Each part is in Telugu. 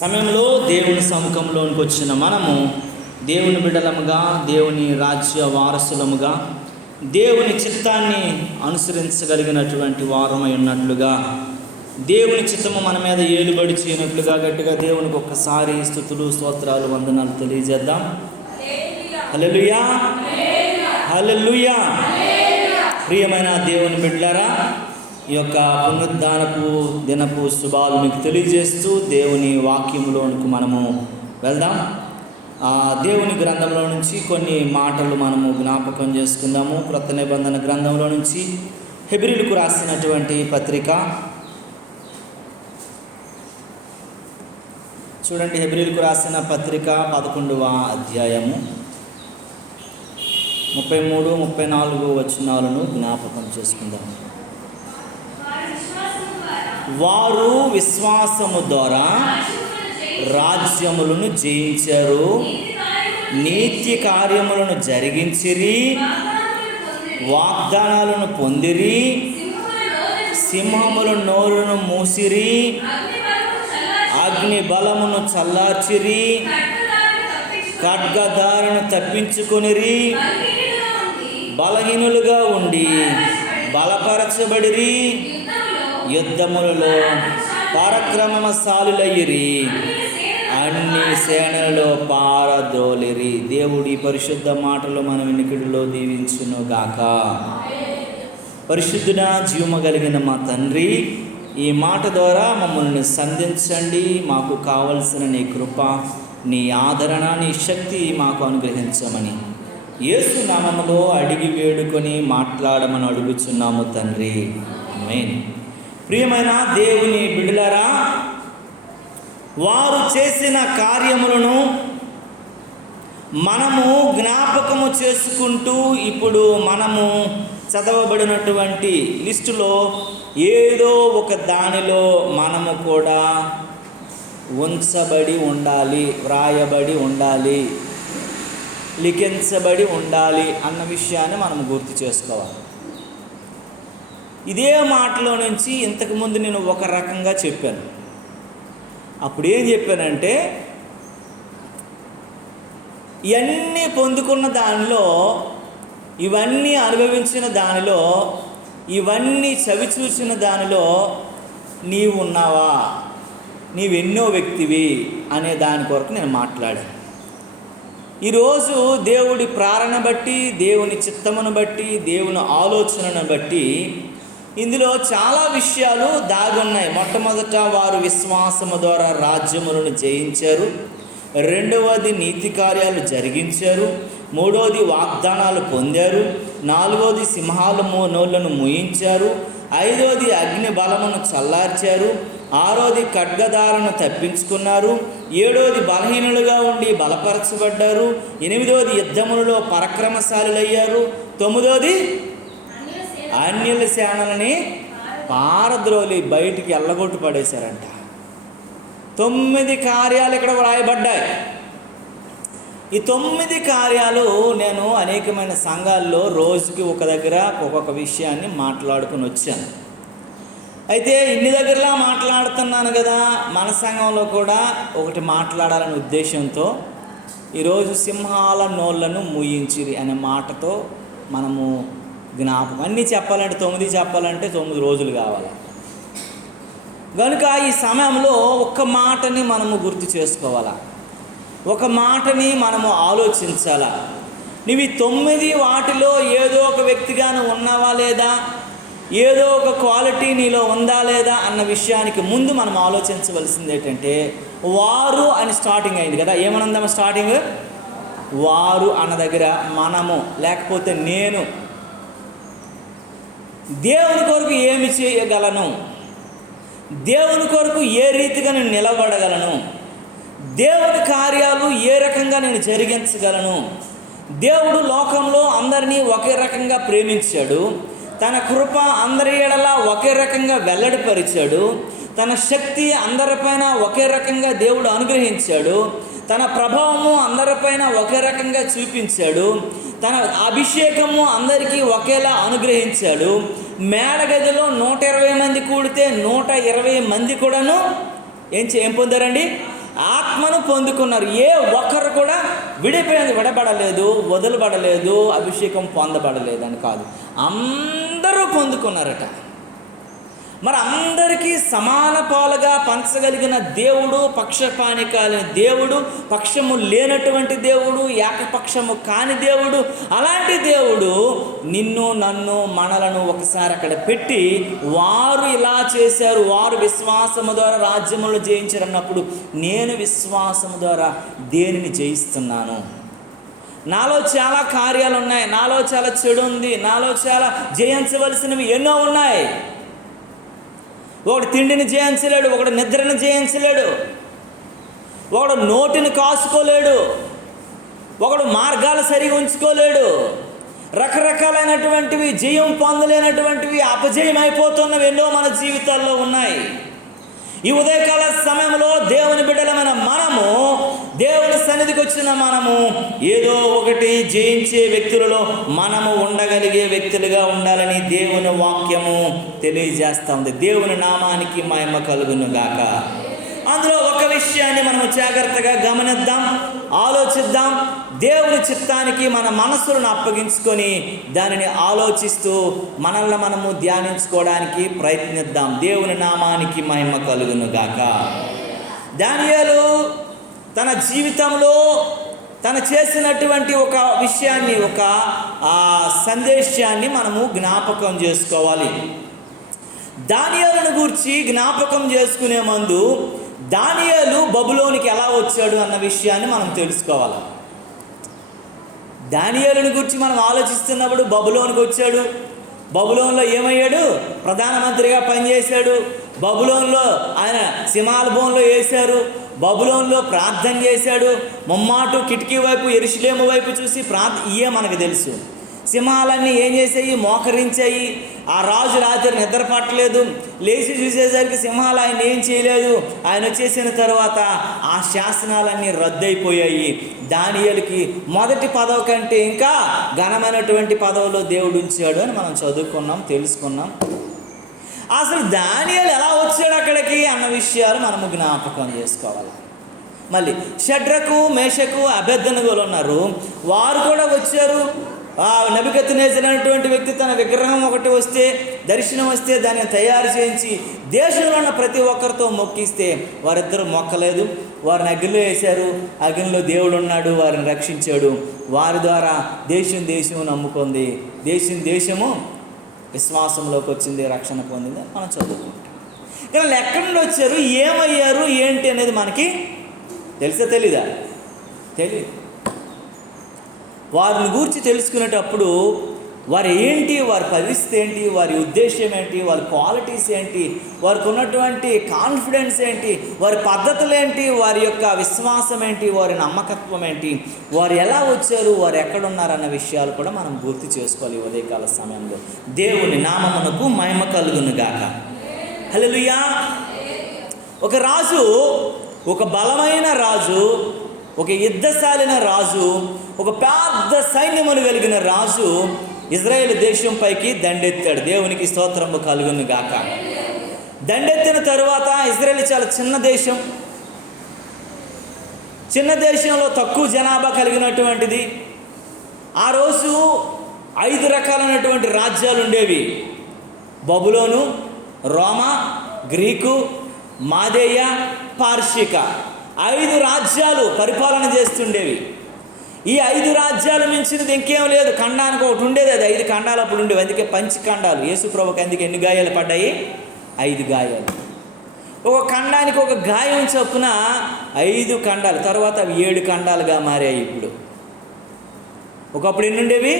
సమయంలో దేవుని సముఖంలోనికి వచ్చిన మనము దేవుని బిడ్డలముగా, దేవుని రాజ్య వారసులముగా, దేవుని చిత్తాన్ని అనుసరించగలిగినటువంటి వారమై ఉన్నట్లుగా, దేవుని చిత్తము మన మీద ఏలుబడి చేయనట్లుగా గట్టిగా దేవునికి ఒక్కసారి స్తుతులు, స్తోత్రాలు, వందనాలు తెలియజేద్దాం. హల్లెలూయా, హల్లెలూయా. ప్రియమైన దేవుని బిడ్డలారా, ఈ యొక్క పునరుద్ధానపు దినపు శుభాలు మీకు తెలియజేస్తూ దేవుని వాక్యంలోనికి మనము వెళ్దాం. దేవుని గ్రంథంలో నుంచి కొన్ని మాటలు మనము జ్ఞాపకం చేసుకుందాము. క్రొత్త నిబంధన గ్రంథంలో నుంచి హెబ్రీలకు రాసినటువంటి పత్రిక చూడండి. హెబ్రీలకు రాసిన పత్రిక 11వ అధ్యాయము 33, 34 వచనాలను జ్ఞాపకం చేసుకుందాం. వారు విశ్వాసము ద్వారా రాజ్యములను జయించారు, నీతి కార్యములను జరిగించిరి, వాగ్దానాలను పొందిరి, సింహముల నోరును మూసిరి, అగ్ని బలమును చల్లార్చిరి, ఖడ్గదారును తప్పించుకొనిరి, బలహీనులుగా ఉండి బలపరచబడిరి, యుద్ధములలో పరాక్రమశాలులయ్యిరి, అన్ని సేనలలో పారద్రోలిరి. దేవుడి పరిశుద్ధ మాటలు మన వినికిడిలో దీవించును గాక. పరిశుద్ధుడ, జీవము కలిగిన మా తండ్రి, ఈ మాట ద్వారా మమ్మల్ని సంధించండి. మాకు కావలసిన నీ కృప, నీ ఆదరణ, నీ శక్తి మాకు అనుగ్రహించమని యేసు నామములో అడిగి వేడుకొని మాట్లాడమని అడుగుచున్నాము తండ్రి. ఆమేన్. ప్రియమైన దేవుని బిడ్డలారా, వారు చేసిన కార్యములను మనము జ్ఞాపకము చేసుకుంటూ ఇప్పుడు మనము చదవబడినటువంటి లిస్టులో ఏదో ఒక దానిలో మనము కూడా ఉంచబడి ఉండాలి, వ్రాయబడి ఉండాలి, లిఖించబడి ఉండాలి అన్న విషయాన్ని మనం గుర్తు చేసుకోవాలి. ఇదే మాటలో నుంచి ఇంతకుముందు నేను ఒక రకంగా చెప్పాను. అప్పుడు ఏం చెప్పానంటే, ఇవన్నీ పొందుకున్న దానిలో, ఇవన్నీ అనుభవించిన దానిలో, ఇవన్నీ చవి చూసిన దానిలో నీవు ఉన్నావా, నీవెన్నో వ్యక్తివి అనే దాని కొరకు నేను మాట్లాడాను. ఈరోజు దేవుడి ప్రేరణ బట్టి, దేవుని చిత్తమును బట్టి, దేవుని ఆలోచనను బట్టి ఇందులో చాలా విషయాలు దాగున్నాయి. మొట్టమొదట వారు విశ్వాసము ద్వారా రాజ్యములను జయించారు, రెండవది నీతి కార్యాలు జరిగించారు, మూడవది వాగ్దానాలు పొందారు, నాలుగవది సింహాల నోళ్లను మూయించారు, ఐదవది అగ్ని బలమును చల్లార్చారు, ఆరోది ఖడ్గదారును తప్పించుకున్నారు, ఏడవది బలహీనులుగా ఉండి బలపరచబడ్డారు, ఎనిమిదవది యుద్ధములలో పరాక్రమశాలులయ్యారు, తొమ్మిదవది అన్యుల సేనలని పారద్రోలి బయటికి ఎల్లగొట్టు పడేశారంట. 9 కార్యాలు ఇక్కడ వ్రాయబడ్డాయి. ఈ 9 కార్యాలు నేను అనేకమైన సంఘాల్లో రోజుకి ఒక దగ్గర ఒక్కొక్క విషయాన్ని మాట్లాడుకుని వచ్చాను. అయితే ఇన్ని దగ్గరలా మాట్లాడుతున్నాను కదా, మన సంఘంలో కూడా ఒకటి మాట్లాడాలనే ఉద్దేశంతో ఈరోజు సింహాల నోళ్లను మూయించిరి అనే మాటతో మనము జ్ఞాపకం. అన్నీ చెప్పాలంటే 9 చెప్పాలంటే 9 రోజులు కావాలి. కనుక ఈ సమయంలో ఒక్క మాటని మనము గుర్తు చేసుకోవాలా, ఒక మాటని మనము ఆలోచించాలా. నువ్వు ఈ 9 వాటిలో ఏదో ఒక వ్యక్తిగా నువ్వు ఉన్నావా లేదా, ఏదో ఒక క్వాలిటీ నీలో ఉందా లేదా అన్న విషయానికి ముందు మనం ఆలోచించవలసింది ఏంటంటే, వారు అని స్టార్టింగ్ అయింది కదా. ఏమనుందామా స్టార్టింగ్? వారు అన్న దగ్గర మనము లేకపోతే నేను దేవుని కొరకు ఏమి చేయగలను, దేవుని కొరకు ఏ రీతిగా నేను నిలబడగలను, దేవుని కార్యాలు ఏ రకంగా నేను జరిగించగలను. దేవుడు లోకంలో అందరినీ ఒకే రకంగా ప్రేమించాడు, తన కృప అందరి ఎడలా ఒకే రకంగా వెల్లడిపరిచాడు, తన శక్తి అందరిపైన ఒకే రకంగా దేవుడు అనుగ్రహించాడు, తన ప్రభావము అందరిపైన ఒకే రకంగా చూపించాడు, తన అభిషేకము అందరికీ ఒకేలా అనుగ్రహించాడు. మేడగదిలో 120 మంది కూడితే 120 మంది కూడాను ఏం పొందారండి? ఆత్మను పొందుకున్నారు. ఏ ఒక్కరు కూడా విడబడలేదు, వదలబడలేదు, అభిషేకం పొందబడలేదు అని కాదు, అందరూ పొందుకున్నారట. మరి అందరికీ సమాన పాలుగా పంచగలిగిన దేవుడు, పక్షపాణి కాని దేవుడు, పక్షము లేనటువంటి దేవుడు, ఏకపక్షము కాని దేవుడు, అలాంటి దేవుడు నిన్ను నన్ను మనలను ఒకసారి అక్కడ పెట్టి వారు ఇలా చేశారు, వారు విశ్వాసము ద్వారా రాజ్యములు జయించారు అన్నప్పుడు నేను విశ్వాసము ద్వారా దేనిని జయిస్తున్నాను? నాలో చాలా కార్యాలు ఉన్నాయి, నాలో చాలా చెడు ఉంది, నాలో చాలా జయించవలసినవి ఎన్నో ఉన్నాయి. ఒకడు తిండిని జయించలేడు, ఒకడు నిద్రను జయించలేడు, ఒకడు నోటిని కాసుకోలేడు, ఒకడు మార్గాలు సరిగా ఉంచుకోలేడు. రకరకాలైనటువంటివి, జయం పొందలేనటువంటివి, అపజయం అయిపోతున్నవి ఎన్నో మన జీవితాల్లో ఉన్నాయి. ఈ ఉదయకాల సమయంలో దేవుని బిడ్డలమైన మనము, దేవుని సన్నిధికి వచ్చిన మనము ఏదో ఒకటి జయించే వ్యక్తులలో మనము ఉండగలిగే వ్యక్తులుగా ఉండాలని దేవుని వాక్యము తెలియజేస్తూ ఉంది. దేవుని నామానికి మహిమ కలుగును గాక. అందులో ఒక విషయాన్ని మనం జాగ్రత్తగా గమనిద్దాం, ఆలోచిద్దాం. దేవుని చిత్తానికి మన మనస్సులను అప్పగించుకొని దానిని ఆలోచిస్తూ మనల్ని మనము ధ్యానించుకోవడానికి ప్రయత్నిద్దాం. దేవుని నామానికి మహిమ కలుగును గాక. దానియేలు తన జీవితంలో తను చేసినటువంటి ఒక విషయాన్ని, ఒక సందేశాన్ని మనము జ్ఞాపకం చేసుకోవాలి. దానియేలును గూర్చి జ్ఞాపకం చేసుకునే ముందు దానియేలు బబులోనికి ఎలా వచ్చాడు అన్న విషయాన్ని మనం తెలుసుకోవాలి. దానియేలుని గురించి మనం ఆలోచిస్తున్నప్పుడు బబులోనికి వచ్చాడు, బబులోన్లో ఏమయ్యాడు? ప్రధానమంత్రిగా పనిచేశాడు. బబులోన్లో ఆయన సింహాల బోన్లో వేశారు, బబులోన్లో ప్రార్థన చేశాడు. ముమ్మాటు కిటికీ వైపు, యెరూషలేము వైపు చూసి ఇయే మనకు తెలుసు. సింహాలన్నీ ఏం చేసాయి? మోకరించాయి. ఆ రాజు రాత్రి నిద్ర పట్టలేదు, లేచి చూసేసరికి సింహాలు ఆయన ఏం చేయలేదు. ఆయన వచ్చేసిన తర్వాత ఆ శాసనాలన్నీ రద్దయిపోయాయి. దానియేలుకి మొదటి పదవి కంటే ఇంకా ఘనమైనటువంటి పదవిలో దేవుడు ఉంచాడు అని మనం చదువుకున్నాం, తెలుసుకున్నాం. అసలు దానియేలు ఎలా వచ్చాడు అక్కడికి అన్న విషయాలు మనము జ్ఞాపకం చేసుకోవాలి. మళ్ళీ షడ్రకు, మేషకు, అబేద్నెగోలు ఉన్నారు, వారు కూడా వచ్చారు. నెబుకద్నెజరు అనేటువంటి వ్యక్తి తన విగ్రహం ఒకటి వస్తే, దర్శనం వస్తే దాన్ని తయారు చేయించి దేశంలో ఉన్న ప్రతి ఒక్కరితో మొక్కిస్తే వారిద్దరూ మొక్కలేదు. వారిని అగ్నిలో వేశారు, అగ్నిలో దేవుడు ఉన్నాడు, వారిని రక్షించాడు. వారి ద్వారా దేశం నమ్ముకుంది, దేశము విశ్వాసంలోకి వచ్చింది, రక్షణ పొందింది మనం చదువుకుంటాం. కానీ ఎక్కడి నుండి వచ్చారు, ఏమయ్యారు, ఏంటి అనేది మనకి తెలుసా? తెలీదా? తెలియదు. వారిని గూర్చి తెలుసుకునేటప్పుడు వారు ఏంటి, వారి పరిస్థితి ఏంటి, వారి ఉద్దేశం ఏంటి, వారి క్వాలిటీస్ ఏంటి, వారికి ఉన్నటువంటి కాన్ఫిడెన్స్ ఏంటి, వారి పద్ధతులు ఏంటి, వారి యొక్క విశ్వాసం ఏంటి, వారి నమ్మకత్వం ఏంటి, వారు ఎలా వచ్చారు, వారు ఎక్కడున్నారన్న విషయాలు కూడా మనం గుర్తు చేసుకోవాలి ఉదయకాల సమయంలో. దేవుని నామమునకు మహిమ కలుగును గాక. హల్లెలూయా. ఒక రాజు, ఒక బలమైన రాజు, ఒక యుద్ధశాలిన రాజు, ఒక పెద్ద సైన్యమును కలిగిన రాజు ఇజ్రాయేల్ దేశంపైకి దండెత్తాడు. దేవునికి స్తోత్రము కలుగును గాక. దండెత్తిన తరువాత ఇజ్రాయేల్ చాలా చిన్న దేశంలో తక్కువ జనాభా కలిగినటువంటిది. ఆ రోజు 5 రకాలైనటువంటి రాజ్యాలు ఉండేవి: బబులోను, రోమా, గ్రీకు, మాదేయ, పార్షిక. 5 రాజ్యాలు పరిపాలన చేస్తుండేవి. ఈ 5 రాజ్యాలు మించినది ఇంకేం లేదు. ఖండానికి ఒకటి ఉండేది, అది 5 ఖండాలు అప్పుడు ఉండేవి. అందుకే పంచఖండాలు. యేసుప్రభుకి అందుకే ఎన్ని గాయాలు పడ్డాయి? 5 గాయాలు. ఒక ఖండానికి ఒక గాయం చొప్పున 5 ఖండాలు. తర్వాత అవి 7 ఖండాలుగా మారాయి. ఇప్పుడు ఒకప్పుడు ఎన్ని ఉండేవి?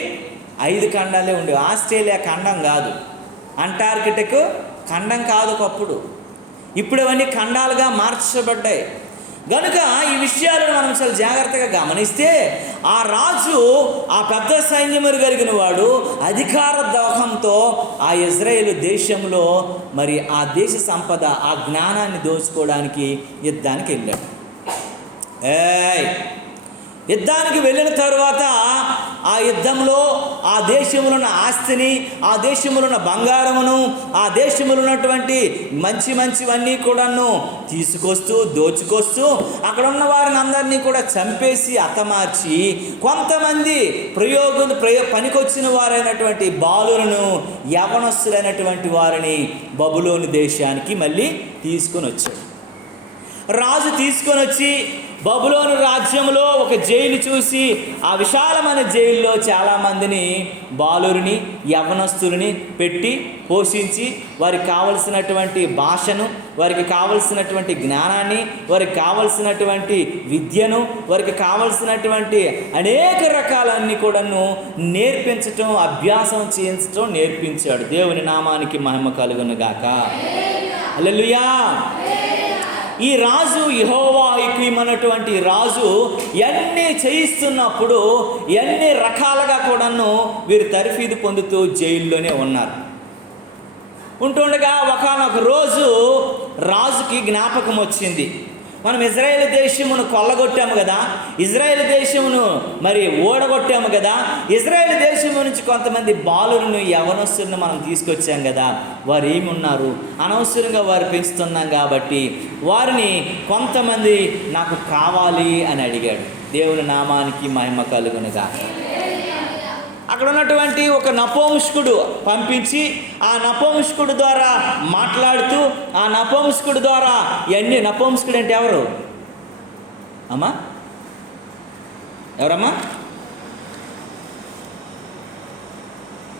5 ఖండాలే ఉండేవి. ఆస్ట్రేలియా ఖండం కాదు, అంటార్కిటిక్ ఖండం కాదు ఒకప్పుడు. ఇప్పుడు అవన్నీ ఖండాలుగా మార్చబడ్డాయి. కనుక ఈ విషయాలను మనం చాలా జాగ్రత్తగా గమనిస్తే, ఆ రాజు, ఆ పెద్ద సైన్యములు కలిగిన వాడు అధికార దోహంతో ఆ ఇజ్రాయేలు దేశంలో మరి ఆ దేశ సంపద, ఆ జ్ఞానాన్ని దోచుకోవడానికి యుద్ధానికి వెళ్ళాడు. యుద్ధానికి వెళ్ళిన తర్వాత ఆ యుద్ధంలో ఆ దేశంలో ఉన్న ఆస్తిని, ఆ దేశంలో ఉన్న బంగారమును, ఆ దేశంలో ఉన్నటువంటి మంచివన్నీ కూడాను తీసుకొస్తూ దోచుకొస్తూ అక్కడ ఉన్న వారిని అందరినీ కూడా చంపేసి హతమార్చి కొంతమంది పనికొచ్చిన వారైనటువంటి బాలులను, యవనస్తులైనటువంటి వారిని బబులోను దేశానికి మళ్ళీ తీసుకొని వచ్చాడు. రాజు తీసుకొని వచ్చి బబులోను రాజ్యంలో ఒక జైలు చూసి ఆ విశాలమైన జైల్లో చాలామందిని బాలురిని, యవనస్తులని పెట్టి పోషించి వారికి కావలసినటువంటి భాషను, వారికి కావలసినటువంటి జ్ఞానాన్ని, వారికి కావలసినటువంటి విద్యను, వారికి కావలసినటువంటి అనేక రకాలన్నీ కూడాను నేర్పించటం, అభ్యాసం చేయించటం నేర్పించాడు. దేవుని నామానికి మహిమ కలుగును గాక. హల్లెలూయా. ఈ రాజు యెహోవాహీకీము అన్నటువంటి రాజు ఎన్ని చేయిస్తున్నప్పుడు ఎన్ని రకాలుగా కూడాను వీరు తర్ఫీదు పొందుతూ జైల్లోనే ఉన్నారు. ఉంటుండగా ఒకానొక రోజు రాజుకి జ్ఞాపకం వచ్చింది, మనం ఇజ్రాయేల్ దేశమును కొల్లగొట్టాము కదా, ఇజ్రాయేల్ దేశమును మరి ఓడగొట్టాము కదా, ఇజ్రాయేల్ దేశము నుంచి కొంతమంది బాలులను, యవనస్తులను మనం తీసుకొచ్చాం కదా, వారు ఏమి ఉన్నారు, అనవసరంగా వారు పెంచుతున్నాం కాబట్టి వారిని కొంతమంది నాకు కావాలి అని అడిగాడు. దేవుని నామానికి మహిమ కలుగునుగాక. అక్కడ ఉన్నటువంటి ఒక నపుంసకుడు పంపించి ఆ నపుంసకుడు ద్వారా మాట్లాడుతూ, ఆ నపుంసకుడు ద్వారా నపుంసకుడు అంటే ఎవరు అమ్మా? ఎవరమ్మా?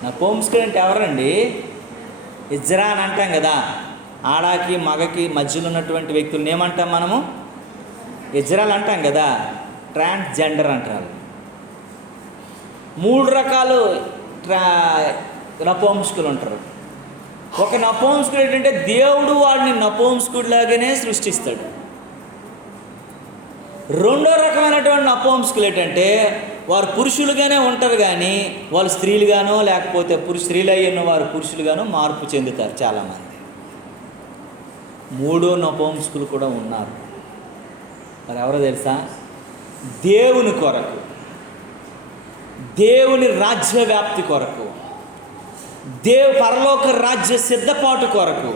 నపుంసకుడు అంటే ఎవరండి? ఇజ్రా అని అంటాం కదా, ఆడకి మగకి మధ్యలో ఉన్నటువంటి వ్యక్తులను ఏమంటాం మనము? ఇజ్రాలు అంటాం కదా, ట్రాన్స్జెండర్ అంటారు. 3 రకాలు నపుంసకులు ఉంటారు. ఒక నపుంసకుడు ఏంటంటే దేవుడు వాడిని నపుంసకుడిలాగానే సృష్టిస్తాడు. రెండో రకమైనటువంటి నపుంసకులు ఏంటంటే వారు పురుషులుగానే ఉంటారు కానీ వాళ్ళు స్త్రీలుగానో లేకపోతే స్త్రీలు అయ్యున్న వారు పురుషులుగానో మార్పు చెందుతారు చాలామంది. 3వ నపుంసకులు కూడా ఉన్నారు. మరి ఎవరో తెలుసా? దేవుని కొరకు, దేవుని రాజ్య వ్యాప్తి కొరకు, పరలోక రాజ్య సిద్ధపాటు కొరకు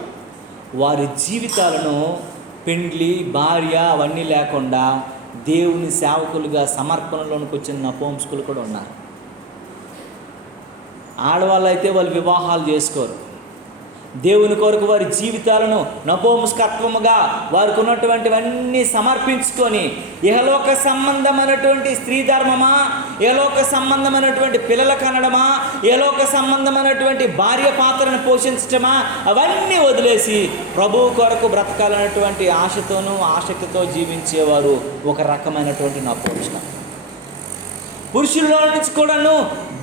వారి జీవితాలను పెండ్లి, భార్య అవన్నీ లేకుండా దేవుని సేవకులుగా సమర్పణలోనికి వచ్చిన నపుంసకులు కూడా ఉన్నారు. ఆడవాళ్ళు అయితే వాళ్ళు వివాహాలు చేసుకోరు. దేవుని కొరకు వారి జీవితాలను నపుంసకత్వముగా వారికి ఉన్నటువంటివన్నీ సమర్పించుకొని ఇహలోక సంబంధమైనటువంటి స్త్రీ ధర్మమా, ఇహలోక సంబంధమైనటువంటి పిల్లల కనడమా, ఇహలోక సంబంధమైనటువంటి భార్య పాత్రను పోషించటమా అవన్నీ వదిలేసి ప్రభువు కొరకు బ్రతకాలన్నటువంటి ఆశతోనూ ఆసక్తితో జీవించేవారు ఒక రకమైనటువంటి నపుంసకం. పురుషుల్లో నుంచి కూడాను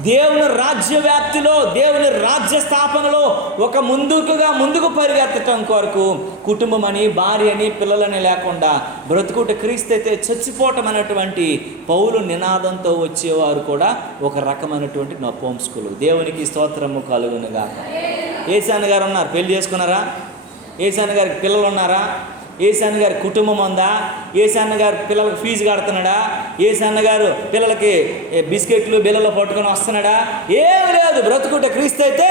దేవుని రాజ్య వ్యాప్తిలో, దేవుని రాజ్య స్థాపనలో ఒక ముందుకు పరిగెత్తటం కొరకు కుటుంబం అని, భార్య అని, పిల్లలని లేకుండా బ్రతుకుట క్రీస్తు అయితే చచ్చిపోవటం అనేటువంటి పౌలు నినాదంతో వచ్చేవారు కూడా ఒక రకమైనటువంటి నపుంసకులు. దేవునికి స్తోత్రము కలుగునుగాక. ఏసాన్న గారు ఉన్నారు, పెళ్లి చేసుకున్నారా? ఏసాన్న గారికి పిల్లలు ఉన్నారా? ఏసాన్న గారి కుటుంబం ఉందా? ఏసాన్న గారు పిల్లలకు ఫీజు కడుతున్నాడా? ఏసాన్న గారు పిల్లలకి బిస్కెట్లు బిల్లలు పట్టుకొని వస్తున్నాడా? ఏమి లేదు. బ్రతుకుంటే క్రీస్తు అయితే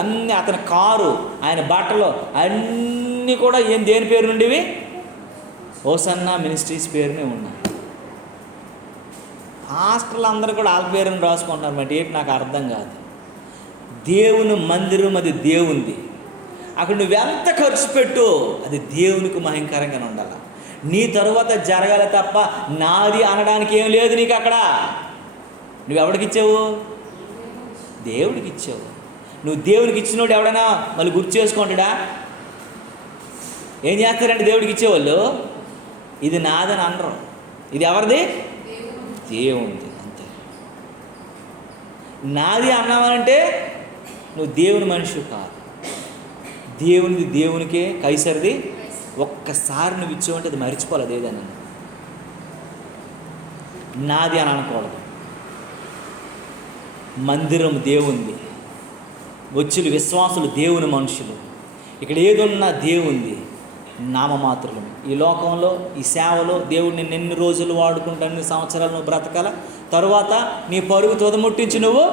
అన్నీ, అతని కారు, ఆయన బట్టలు అన్నీ కూడా దేని పేరు నుండివి? హోసన్నా మినిస్ట్రీస్ పేరునే ఉన్నాయి. హాస్టల్ అందరూ కూడా వాళ్ళ పేరుని రాసుకుంటున్నారు. మరి ఏంటి నాకు అర్థం కాదు. దేవుని మందిరం అది దేవుంది. అక్కడ నువ్వెంత ఖర్చు పెట్టు అది దేవునికి మహిమకరంగానే ఉండాలి. నీ తరువాత జరగాలి తప్ప నాది అనడానికి ఏం లేదు నీకు. అక్కడ నువ్వు ఎవరికి ఇచ్చావు? దేవుడికి ఇచ్చావు. నువ్వు దేవునికి ఇచ్చినోడు ఎవడైనా మళ్ళీ గుర్తు చేసుకుంటాడా? ఏం చేస్తారంటే దేవుడికి ఇచ్చేవాళ్ళు ఇది నాదని అనరు. ఇది ఎవరిది? దేవునిది. అంతే. నాది అన్నావనంటే నువ్వు దేవుని మనిషి కాదు. దేవునిది దేవునికే, కైసరిది ఒక్కసారి నువ్వు ఇచ్చావంటే అది మర్చిపోవాలి. అదేదన్నా నాది అని అనకూడదు. మందిరం దేవుంది, వచ్చులు విశ్వాసులు దేవుని మనుషులు. ఇక్కడ ఏదున్నా దేవుంది. నామమాత్రులు. ఈ లోకంలో ఈ సేవలో దేవుడిని ఎన్ని రోజులు వాడుకుంటా, ఎన్ని సంవత్సరాలు నువ్వు బ్రతకాల, తరువాత నీ పరుగు తొదముట్టించి నువ్వు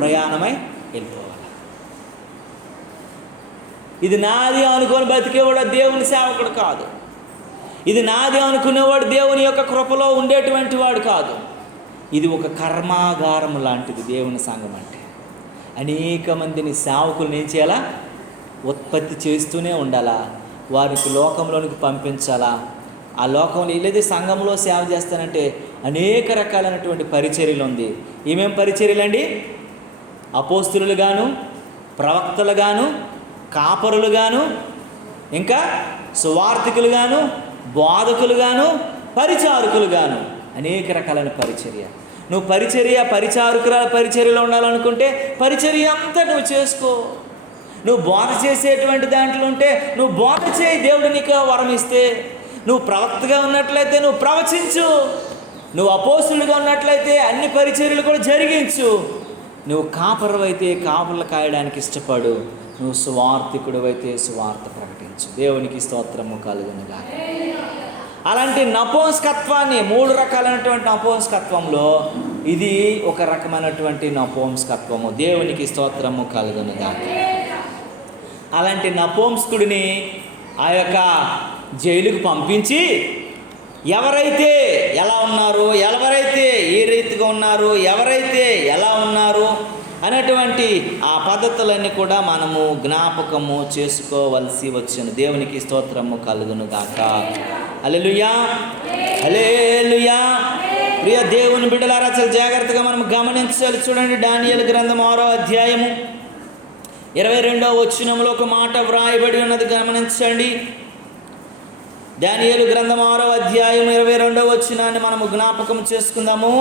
ప్రయాణమై వెళ్ళిపోవాలి. ఇది నాది అనుకొని బతికేవాడు దేవుని సేవకుడు కాదు. ఇది నాది అనుకునేవాడు దేవుని యొక్క కృపలో ఉండేటువంటి వాడు కాదు. ఇది ఒక కర్మాగారం లాంటిది దేవుని సంఘం అంటే. అనేక మందిని సేవకులు ఏం చేయాలా? ఉత్పత్తి చేస్తూనే ఉండాలా, వారికి లోకంలోనికి పంపించాలా. ఆ లోకంలో లేదా సంఘంలో సేవ చేస్తానంటే అనేక రకాలైనటువంటి పరిచర్యలు ఉంది. ఏమేం పరిచర్యలు అండి? అపోస్తులు గాను, ప్రవక్తలు గాను, కాపరులు గాను, ఇంకా సువార్థికులు గాను, బోధకులు గాను, పరిచారకులు గాను, అనేక రకాలైన పరిచర్య. నువ్వు పరిచారకుల పరిచర్యలో ఉండాలనుకుంటే పరిచర్య అంతా నువ్వు చేసుకో. నువ్వు బోధ చేసేటువంటి దాంట్లో ఉంటే నువ్వు బోధ చేయి, దేవుడు నీకు వరం ఇస్తే. నువ్వు ప్రవక్తగా ఉన్నట్లయితే నువ్వు ప్రవచించు. నువ్వు అపోస్తులుగా ఉన్నట్లయితే అన్ని పరిచర్యలు కూడా జరిగించు. నువ్వు కాపరు అయితే కాపులు కాయడానికి ఇష్టపడు. నువ్వు సువార్థికుడు అయితే సువార్త ప్రకటించు. దేవునికి స్తోత్రము కలుగునుగా. అలాంటి నపుంసకత్వాన్ని, 3 రకాలైనటువంటి నపుంసకత్వంలో ఇది ఒక రకమైనటువంటి నపుంసకత్వము. దేవునికి స్తోత్రము కలుగునుగా. అలాంటి నపుంసకుడిని ఆ యొక్క జైలుకు పంపించి ఎవరైతే ఎలా ఉన్నారు, ఎవరైతే ఏ రీతిగా ఉన్నారు, ఎవరైతే ఎలా ఉన్నారు అనేటువంటి ఆ పద్ధతులన్నీ కూడా మనము జ్ఞాపకము చేసుకోవలసి వచ్చిన. దేవునికి స్తోత్రము కలుగును గాక. హల్లెలూయా, హల్లెలూయా. ప్రియ దేవుని బిడ్డలారా, చాలా జాగ్రత్తగా మనం గమనించాలి. చూడండి, దానియేలు గ్రంథం 6వ అధ్యాయము 22వ వచనంలో ఒక మాట వ్రాయబడి ఉన్నది, గమనించండి. దానియేలు గ్రంథం 6వ అధ్యాయం 22వ వచనాన్ని మనము జ్ఞాపకం చేసుకుందాము.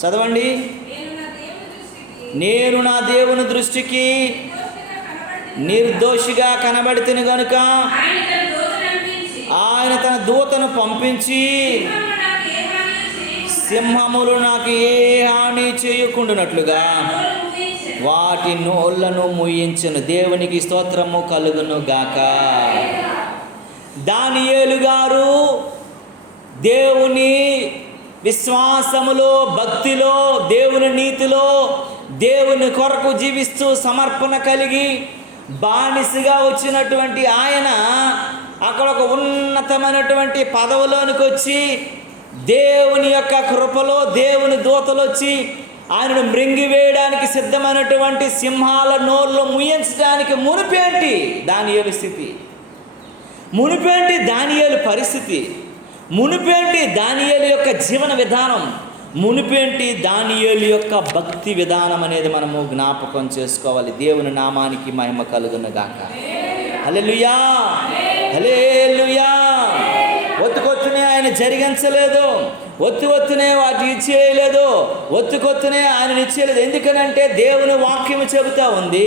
చదవండి. నేను నా దేవుని దృష్టికి నిర్దోషిగా కనబడితేను గనుక ఆయన తన దూతను పంపించి సింహములు నాకు ఏ హాని చేయకుండానట్లుగా వాటి నోళ్లను ముయించెను. దేవునికి స్తోత్రము కలుగును గాక. దానియేలు గారు దేవుని విశ్వాసములో, భక్తిలో, దేవుని నీతిలో, దేవుని కొరకు జీవిస్తూ సమర్పణ కలిగి బానిసగా వచ్చినటువంటి ఆయన అక్కడ ఒక ఉన్నతమైనటువంటి పదవిలోనికి వచ్చి దేవుని యొక్క కృపలో దేవుని దూతలు వచ్చి ఆయనను మృంగివేయడానికి సిద్ధమైనటువంటి సింహాల నోళ్ళు ముయించడానికి మునిపేంటి దానియేలు స్థితి, మునిపేంటి దానియేలు పరిస్థితి, మునిపేంటి దానియేలు యొక్క జీవన విధానం, మునిపేంటి దానియేలు యొక్క భక్తి విధానం అనేది మనము జ్ఞాపకం చేసుకోవాలి. దేవుని నామానికి మహిమ కలుగును గాక. హల్లెలూయా, హల్లెలూయా. ఒత్తుకొత్తునే ఆయన జరిగించలేదు, ఒత్తునే వాటి ఇచ్చేయలేదు, ఒత్తునే ఆయన ఇచ్చేయలేదు. ఎందుకనంటే దేవుని వాక్యం చెబుతా ఉంది,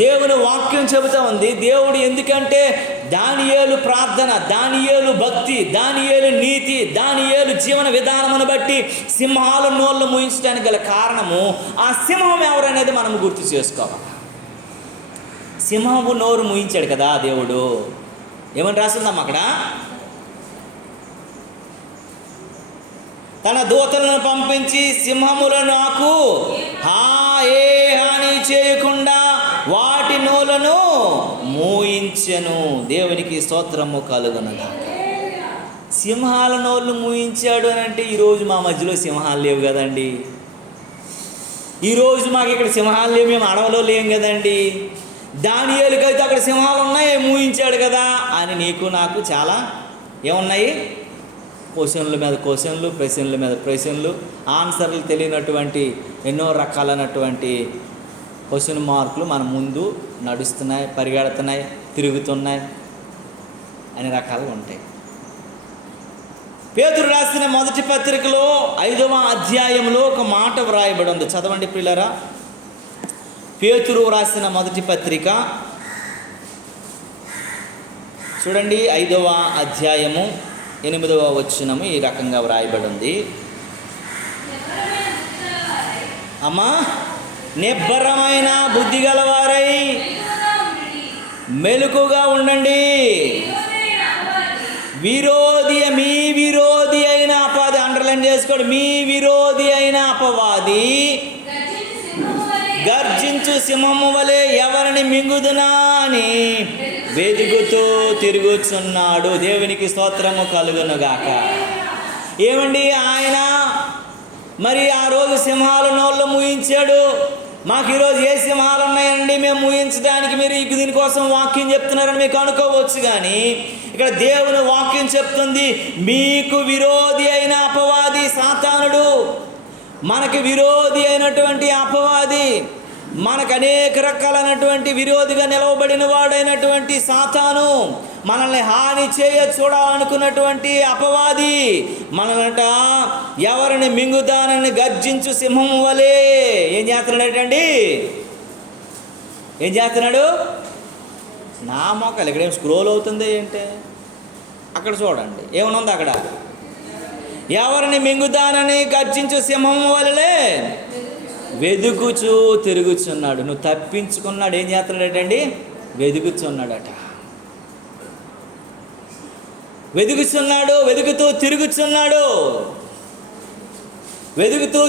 దేవుని వాక్యం చెబుతా ఉంది. దేవుడు ఎందుకంటే దానియేలు ప్రార్థన, దానియేలు భక్తి, దానియేలు నీతి, దానియేలు జీవన విధానమును బట్టి సింహాల నోళ్ళు ముయించడానికి గల కారణము ఆ సింహం ఎవరనేది మనం గుర్తు చేసుకోవాలి. సింహము నోరు ముయించాడు కదా దేవుడు. ఏమని రాస్తుందమ్మా అక్కడ? తన దూతలను పంపించి సింహములను నాకు ఏ హాని చేయకుండా వాటి నోలను మూయించెను. దేవునికి స్తోత్రము కలుగునగా. సింహాల నోళ్ళు మూయించాడు అని అంటే ఈరోజు మా మధ్యలో సింహాలు లేవు కదండి. ఈరోజు మాకు ఇక్కడ సింహాలు లేవు, మేము అడవిలో లేం కదండి. దానియేలుకైతే అక్కడ సింహాలు ఉన్నాయి, మూయించాడు కదా అని నీకు నాకు చాలా ఏమున్నాయి? క్వశ్చన్ల మీద క్వశ్చన్లు, ప్రశ్నల మీద ప్రశ్నలు, ఆన్సర్లు తెలియనటువంటి ఎన్నో రకాలైనటువంటి క్వశ్చన్ మార్కులు మన ముందు నడుస్తున్నాయి, పరిగెడుతున్నాయి, తిరుగుతున్నాయి, అన్ని రకాలుగా ఉంటాయి. పేతురు రాసిన మొదటి పత్రికలో 5వ అధ్యాయంలో ఒక మాట వ్రాయబడి ఉంది. చదవండి పిల్లరా. పేతురు రాసిన మొదటి పత్రిక చూడండి, 5వ అధ్యాయము 8వ వచనము ఈ రకంగా వ్రాయబడి ఉంది. అమ్మా, నిబ్బరమైన బుద్ధి గలవారై మెలకుగా ఉండండి. మీ విరోధి అయిన అపవాది, అండర్లైన్ చేసుకోండి, మీ విరోధి అయిన అపవాది గర్జించు సింహము వలె ఎవరిని మింగుదునా అని వెదుగుతూ తిరుగుచున్నాడు. దేవునికి స్తోత్రము కలుగునుగాక. ఏమండి, ఆయన మరి ఆ రోజు సింహాల నోళ్ళు మూయించాడు. మాకు ఈరోజు ఏ సింహాలు ఉన్నాయండి మేము మూయించడానికి, మీరు దీనికోసం వాక్యం చెప్తున్నారని మీకు అనుకోవచ్చు. కానీ ఇక్కడ దేవుని వాక్యం చెప్తుంది, మీకు విరోధి అయిన అపవాది సాతానుడు, మనకి విరోధి అయినటువంటి అపవాది, మనకు అనేక రకాలైనటువంటి విరోధిగా నిలవబడిన వాడైనటువంటి సాతాను, మనల్ని హాని చూడాలనుకున్నటువంటి అపవాది మనల్నట ఎవరిని మింగుదానని గర్జించు సింహం వలె ఏం చేస్తున్నాడటండి? ఏం చేస్తున్నాడు? నా మొక్కలు ఇక్కడేం స్క్రోల్ అవుతుంది ఏంటి? అక్కడ చూడండి ఏమనుంది అక్కడ, ఎవరిని మింగుదానని గర్జించు సింహం వలె వెదుకుచూ తిరుగుచున్నాడు. నువ్వు తప్పించుకున్నాడు, ఏం చేస్తున్నాడటండి? వెదుకుచున్నాడట. వెదుకుతున్నాడు, వెదుకుతూ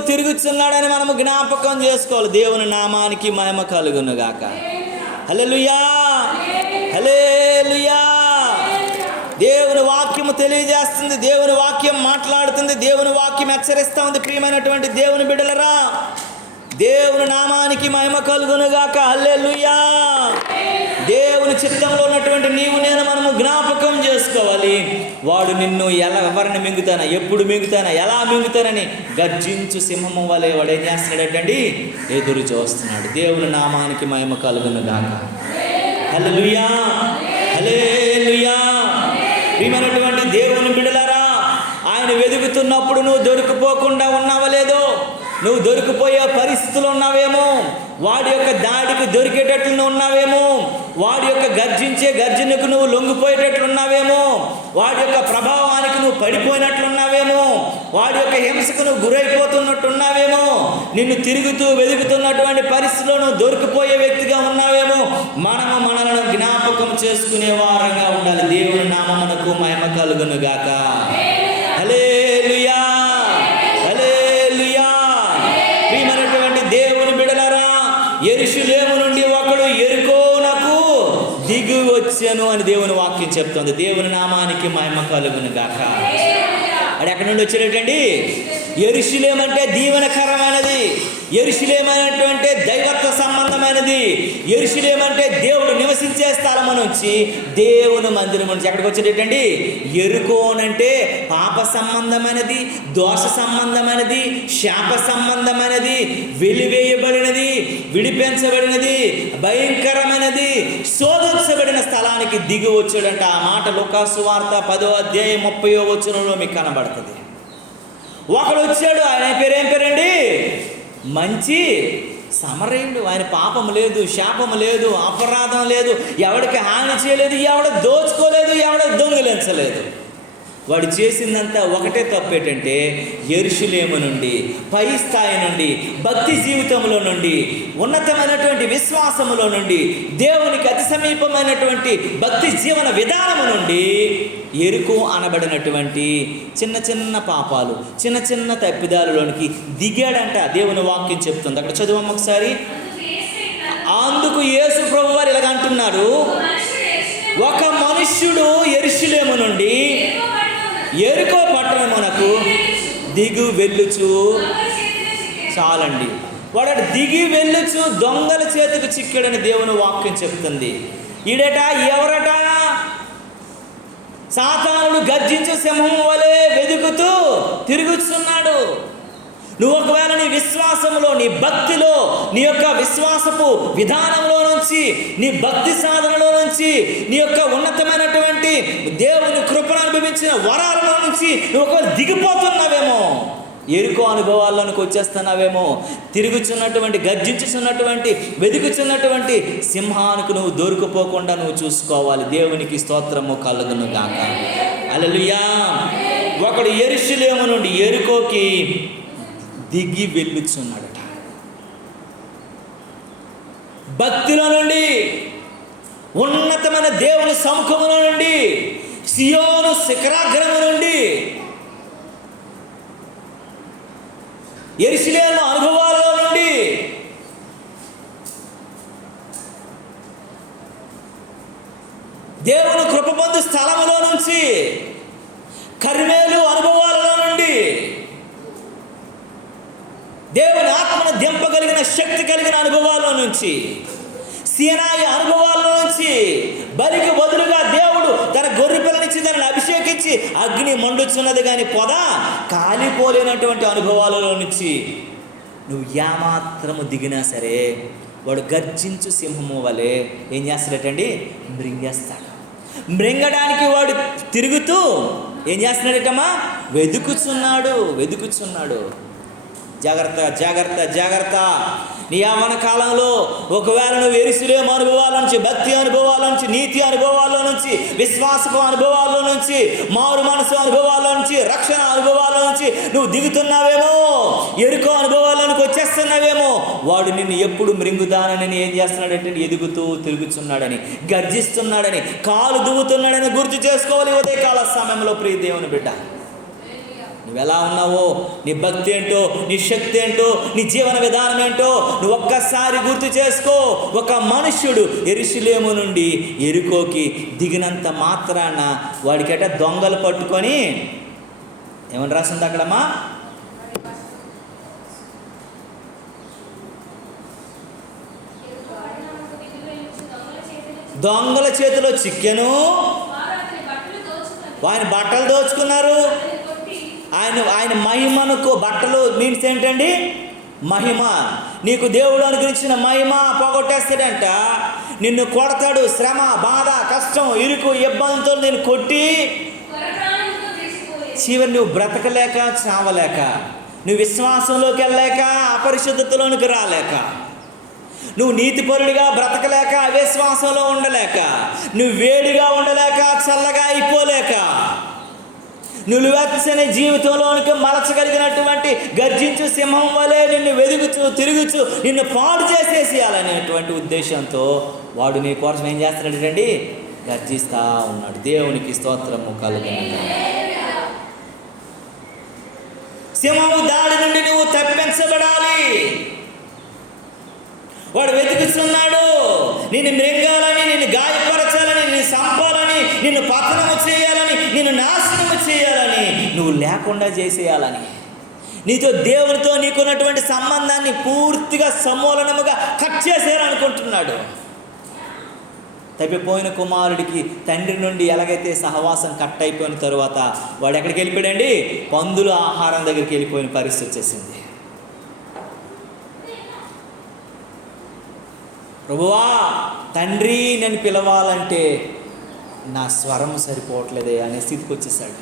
తిరుగుచున్నాడని మనము జ్ఞాపకం చేసుకోవాలి. దేవుని నామానికి మహిమ కలుగునుగాక. హల్లెలూయా, హల్లెలూయా. దేవుని వాక్యము తెలియజేస్తుంది, దేవుని వాక్యం మాట్లాడుతుంది, దేవుని వాక్యం హెచ్చరిస్తూ ఉంది. ప్రియమైనటువంటి దేవుని బిడ్డలరా, దేవుని నామానికి మహిమ కలుగునుగాక. హల్లెలూయా. దేవుని చిత్తంలో ఉన్నటువంటి నీవు నేను మనము జ్ఞాపకం చేసుకోవాలి. వాడు నిన్ను ఎవరిని మింగుతానా, ఎప్పుడు మింగుతానా, ఎలా మింగుతానని గర్జించు సింహము వలె వాడు ఏం చేస్తున్నాడటండి? ఎదురు చూస్తున్నాడు. దేవుని నామానికి మహిమ కలుగునుగాక. హల్లెలూయా, హల్లెలూయా. ప్రియమైనటువంటి దేవుని బిడ్డలారా, ఆయన వెదుగుతున్నప్పుడు నువ్వు దొరికిపోకుండా ఉన్నావా లేదో? నువ్వు దొరికిపోయే పరిస్థితులు ఉన్నావేమో, వాడి యొక్క దాడికి దొరికేటట్లు ఉన్నావేమో, వాడి యొక్క గర్జనకు నువ్వు లొంగిపోయేటట్లు ఉన్నావేమో, వాడి యొక్క ప్రభావానికి నువ్వు పడిపోయినట్లున్నావేమో, వాడి యొక్క హింసకు నువ్వు గురైపోతున్నట్టున్నావేమో, నిన్ను తిరుగుతూ వెదుగుతున్నటువంటి పరిస్థితిలో నువ్వు దొరికిపోయే వ్యక్తిగా ఉన్నావేమో. మనము మనలను జ్ఞాపకం చేసుకునే వారంగా ఉండాలి. దేవుని నామమునకు మహిమ కలుగునుగాక. హల్లెలూయా, హల్లెలూయా. ప్రియమైనటువంటి దేవుని బిడ్డలారా, యెరూషలేము నుండి ఒకడు యెరికోనకు దిగి వచ్చెను అని దేవుని వాక్యం చెప్తుంది. దేవుని నామానికి మహిమ కలుగునుగాక. అది ఎక్కడి నుండి వచ్చేటండి? యెరూషలేము అంటే దీవెనకరమైనది, యెరూషలేము అనేటువంటి దైవత్వ సంబంధమైనది, యెరూషలేము అంటే దేవుడు నివసించే స్థలము నుంచి, దేవుని మందిరం నుంచి ఎక్కడికి వచ్చేటండి? యెరికోనంటే పాప సంబంధమైనది, దోష సంబంధమైనది, శాప సంబంధమైనది, వెలివేయబడినది, విడిపించబడినది, భయంకరమైనది, శోధించబడిన స్థలానికి దిగి వచ్చాడంట. ఆ మాట లూకా సువార్త 10వ అధ్యాయం 30వ వచనంలో మీకు కనబడుతుంది. ఒకడు వచ్చాడు, ఆయన పేరు ఏం పేరండి? మంచి సమరయుడు. ఆయన పాపం లేదు, శాపం లేదు, అపరాధం లేదు, ఎవడికి హాని చేయలేదు, ఎవడ దోచుకోలేదు, ఎవడ దొంగిలించలేదు. వాడు చేసిందంతా ఒకటే తప్పేటంటే, యెరూషలేము నుండి, పై స్థాయి నుండి, భక్తి జీవితంలో నుండి, ఉన్నతమైనటువంటి విశ్వాసములో నుండి, దేవునికి అతి సమీపమైనటువంటి భక్తి జీవన విధానము నుండి యెరికో అనబడినటువంటి చిన్న చిన్న పాపాలు, చిన్న చిన్న తప్పిదాలలోనికి దిగాడంట. దేవుని వాక్యం చెప్తుంది. అక్కడ చదువు ఒకసారి. అందుకు యేసు ప్రభువు వారు ఇలాగ అంటున్నారు, ఒక మనుష్యుడు యెరూషలేము నుండి యెరికో పట్టణమునకు దిగు వెళ్ళుచు, చాలండి, వాడు దిగి వెళ్ళుచు దొంగల చేతికి చిక్కాడని దేవుని వాక్యం చెప్తుంది. ఈడట ఎవరట? సాతానుడు గర్జించు సింహం వలె వెదుకుతూ తిరుగుతున్నాడు. నువ్వు ఒకవేళ నీ విశ్వాసములో, నీ భక్తిలో, నీ యొక్క విశ్వాసపు విధానంలో నుంచి, నీ భక్తి సాధనలో నుంచి, నీ యొక్క ఉన్నతమైనటువంటి దేవుని కృపను అనుభవించిన వరాలలో నుంచి నువ్వు ఒకవేళ దిగిపోతున్నావేమో, యెరికో అనుభవాల్లోనికి వచ్చేస్తున్నావేమో, తిరుగుచున్నటువంటి, గర్జించుచున్నటువంటి, వెదుకుచున్నటువంటి సింహానికి నువ్వు దొరికిపోకుండా నువ్వు చూసుకోవాలి. దేవునికి స్తోత్రము కలుగునుగాక. హల్లెలూయా. ఒకడు యెరూషలేము నుండి యెరికోకి దిగి వెళ్ళుచున్నాడట. భక్తిలో నుండి, ఉన్నతమైన దేవుని సముఖములో నుండి, సియోను శిఖరాగ్రము నుండి, యెరూషలేము అనుభవాలలో నుండి, దేవుని కృప పొందు స్థలములో నుంచి, కర్మేలు అనుభవాలలో నుండి, దేవుని ఆత్మను దింపగలిగిన శక్తి కలిగిన అనుభవాల్లో నుంచి, సీనాయి అనుభవాల్లో నుంచి, బలికి బదులుగా దేవుడు తన గొర్రె పిల్లనిచ్చి దానిని అభిషేకించి అగ్ని మండుచున్నది కానీ పొద కాలిపోలేనటువంటి అనుభవాలలో నుంచి నువ్వు ఏమాత్రము దిగినా సరే వాడు గర్జించు సింహము వలె ఏం చేస్తాడటండి? మృంగేస్తాడు. మృంగడానికి వాడు తిరుగుతూ ఏం చేస్తున్నాడటమ్మా? వెదుకుచున్నాడు. జాగ్రత్త జాగ్రత్త జాగ్రత్త. నీ యవ్వన కాలంలో ఒకవేళ నువ్వు యెరూషలేము అనుభవాల నుంచి, భక్తి అనుభవాల నుంచి, నీతి అనుభవాల నుంచి, విశ్వాసపు అనుభవాల నుంచి, మారు మనసు అనుభవాల నుంచి, రక్షణ అనుభవాల నుంచి నువ్వు దిగుతున్నావేమో, ఎరుకో అనుభవాలకు వచ్చేస్తున్నావేమో, వాడు నిన్ను ఎప్పుడు మృంగుదానని ఏం చేస్తున్నాడంటే ఎదుగుతూ తిరుగుతున్నాడని, గర్జిస్తున్నాడని, కాలు దువ్వుతున్నాడని గుర్తు చేసుకోవాలి ఉదయకాల సమయంలో. ప్రియ దేవుని బిడ్డ, నువ్వెలా ఉన్నావో, నీ భక్తి ఏంటో, నీ శక్తి ఏంటో, నీ జీవన విధానం ఏంటో నువ్వు ఒక్కసారి గుర్తు చేసుకో. ఒక మనుష్యుడు యెరూషలేము నుండి యెరికోకి దిగినంత మాత్రాన వాడికట దొంగలు పట్టుకొని ఏమని రాసింది అక్కడమ్మా? దొంగల చేతిలో చిక్కెను, ఆయన బట్టలు దోచుకున్నారు. ఆయన మహిమనుకు బట్టలు మీన్స్ ఏంటండి? మహిమ. నీకు దేవుడు అనుగ్రహించిన మహిమ పోగొట్టేస్తాడంట. నిన్ను కొడతాడు. శ్రమ, బాధ, కష్టం, ఇరుకు, ఇబ్బందులతో నేను కొట్టి చివరి నువ్వు బ్రతకలేక, చావలేక, నువ్వు విశ్వాసంలోకి వెళ్ళలేక, అపరిశుద్ధతలోనికి రాలేక, నువ్వు నీతిపరుడిగా బ్రతకలేక, అవిశ్వాసంలో ఉండలేక, నువ్వు వేడిగా ఉండలేక, చల్లగా అయిపోలేక, నిలువెచ్చని జీవితంలోనికి మలచగలిగినటువంటి గర్జించు సింహం వలె నిన్ను వెదుగుచు తిరుగుచు నిన్ను పాడు చేసేసేయాలనేటువంటి ఉద్దేశంతో వాడు నీ కోసం ఏం చేస్తున్నాడండి? గర్జిస్తూ ఉన్నాడు. దేవునికి స్తోత్రము కలుగును. సింహము దాడి నుండి నువ్వు తప్పించబడాలి. వాడు వెతుకుతున్నాడు. నిన్ను మృంగాలని, నిన్ను గాయపరచాలని, నిన్ను సంపాలని, నిన్ను పతనము చేయాలని, నిన్ను నాశనము చేయాలని, నువ్వు లేకుండా చేసేయాలని, నీతో దేవునితో నీకున్నటువంటి సంబంధాన్ని పూర్తిగా సమూలనముగా కట్ చేసేయాలనుకుంటున్నాడు. తప్పిపోయిన కుమారుడికి తండ్రి నుండి ఎలాగైతే సహవాసం కట్ అయిపోయిన తరువాత వాడు ఎక్కడికి వెళ్ళిపోయాడండి? పందుల ఆహారం దగ్గరికి వెళ్ళిపోయిన పరిస్థితి వచ్చేసింది. ప్రభువా, తండ్రి నేను పిలవాలంటే నా స్వరం సరిపోవట్లేదే అనే స్థితికి వచ్చేసాడు.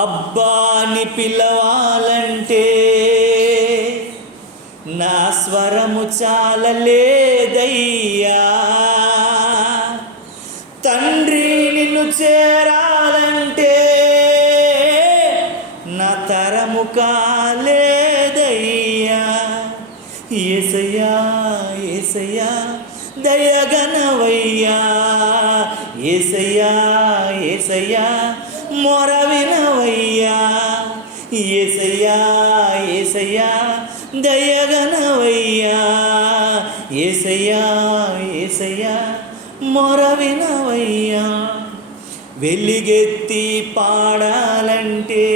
అబ్బాని పిలవాలంటే నా స్వరము చాలలేదయ్యా, తండ్రి నిన్ను చేరాలంటే నా తరము కాలేదయ్యా. యేసయ్యా యేసయ్యా దయగనవయ్యా, యేసయ్యా యేసయ్యా మొర వినవయ్యా, యేసయ్యా యేసయ్యా దయగనవయ్యా, యేసయ్యా యేసయ్యా మొర వినవయ్యా. వెలిగెత్తి పాడాలంటే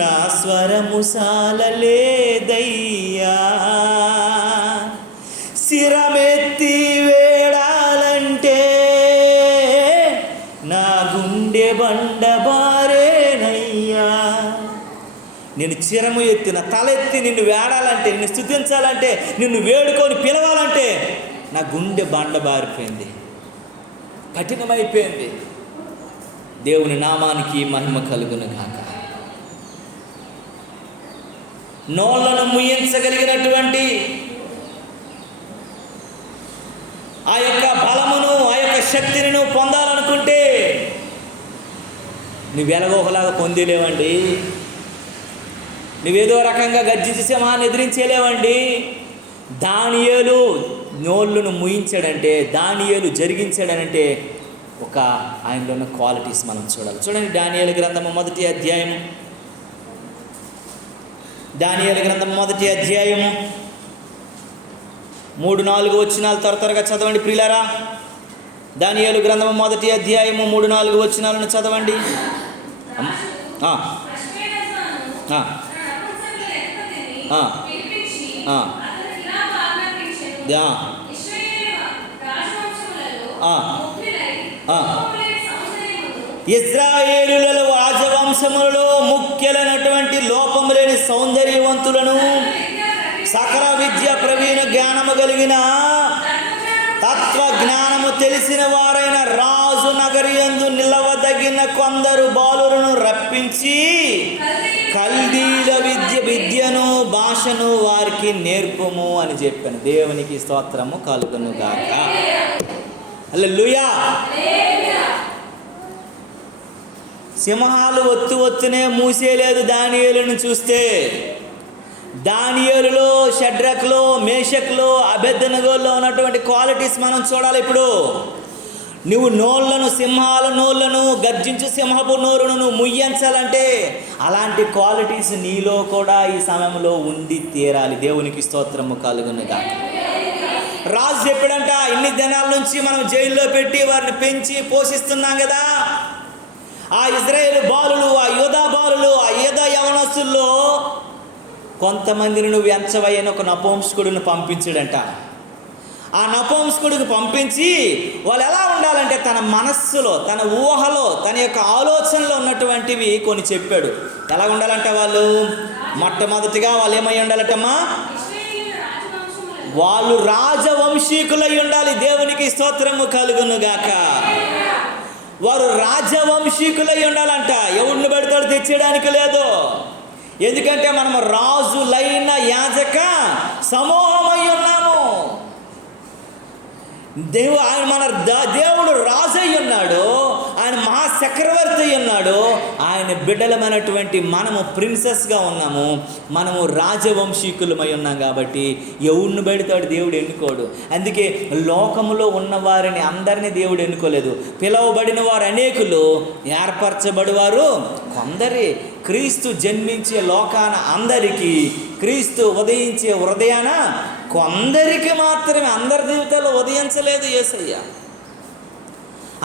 నా స్వరము సాలలేదయ్యా, శిరమెత్తి వేడాలంటే నా గుండె బండబారేనయ్యా. నేను చిరము ఎత్తిన తలెత్తి నిన్ను వేడాలంటే, నిన్ను స్తుతించాలంటే, నిన్ను వేడుకొని పిలవాలంటే నా గుండె బండబారిపోయింది, కఠినమైపోయింది. దేవుని నామానికి మహిమ కలుగును గాక. నోళ్లను ముయించగలిగినటువంటి ఆ యొక్క బలమును, ఆ యొక్క శక్తిని నువ్వు పొందాలనుకుంటే నువ్వు ఎలాగోలాగా పొందేలేవండి. నువ్వేదో రకంగా గర్జించి సింహాన్ని ఎదిరించేలేవండి. దానియేలు నోళ్ళను ముయించాడంటే, దానియేలు జరిగించాడనంటే ఒక ఆయనలో ఉన్న క్వాలిటీస్ మనం చూడాలి. చూడండి, దానియేలు గ్రంథము 1వ అధ్యాయము, దానియేలు గ్రంథం 1వ అధ్యాయము 3-4 వచనాలు త్వరగా చదవండి ప్రియులారా. దానియేలు గ్రంథము 1వ అధ్యాయము 3-4 వచనాలను చదవండి. ఇశ్రాయేలులలో రాజవంశములలో ముఖ్యులైనటువంటి లోపము లేని సౌందర్యవంతులను, సకల విద్య ప్రవీణ జ్ఞానము కలిగిన తత్వ జ్ఞానము తెలిసిన వారైన రాజు నగరి యందు నిలవదగిన కొందరు బాలులను రప్పించి కల్దీల విద్యను భాషను వారికి నేర్పుము అని చెప్పాను. దేవునికి స్తోత్రము కలుగును గాక. హల్లెలూయా. సింహాలు ఒత్తునే మూసేయలేదు దానియేలును చూస్తే. దానియేలులో, షడ్రకులో, మేషకులో, అబేద్నెగోలో ఉన్నటువంటి క్వాలిటీస్ మనం చూడాలి. ఇప్పుడు నువ్వు నోళ్లను, సింహాల నోళ్లను, గర్జించు సింహపు నోరును నువ్వు ముయ్యించాలంటే అలాంటి క్వాలిటీస్ నీలో కూడా ఈ సమయంలో ఉండి తీరాలి. దేవునికి స్తోత్రము కలుగునుగా. రాజు చెప్పాడంట, ఇన్ని దినాల నుంచి మనం జైల్లో పెట్టి వారిని పెంచి పోషిస్తున్నాం కదా. ఆ ఇజ్రాయేలు బాలులు, ఆ యోధా బాలులు, ఆ యోధా యవనస్తుల్లో కొంతమందిని నువ్వు ఎంచవయ్యని ఒక నపుంసకుడిని పంపించాడంట. ఆ నపుంసకుడికి పంపించి వాళ్ళు ఎలా ఉండాలంటే తన మనస్సులో, తన ఊహలో, తన యొక్క ఆలోచనలో ఉన్నటువంటివి కొన్ని చెప్పాడు. ఎలా ఉండాలంటే వాళ్ళు మొట్టమొదటిగా వాళ్ళు ఏమై ఉండాలటమ్మా? వాళ్ళు రాజవంశీకులై ఉండాలి. దేవునికి స్తోత్రము కలుగునుగాక. వారు రాజవంశీకులై ఉండాలంట. ఎవరిని పెడతాడు తెచ్చేయడానికి లేదు. ఎందుకంటే మనము రాజులైన యాజక సమూహమై ఉన్నాము. దేవుడు రాజు అయి ఉన్నాడు, ఆయన మహాచక్రవర్తి అయి ఉన్నాడు. ఆయన బిడ్డలమైనటువంటి మనము ప్రిన్సెస్గా ఉన్నాము, మనము రాజవంశీకులమై ఉన్నాం. కాబట్టి ఎవరిని పెడతాడు దేవుడు ఎన్నుకోడు. అందుకే లోకములో ఉన్నవారిని అందరినీ దేవుడు ఎన్నుకోలేదు. పిలువబడిన వారు అనేకులు, ఏర్పరచబడివారు కొందరే. క్రీస్తు జన్మించే లోకాన అందరికీ, క్రీస్తు ఉదయించే హృదయాన కొందరికి మాత్రమే. అందరి జీవితాల్లో ఉదయించలేదు యేసయ్య.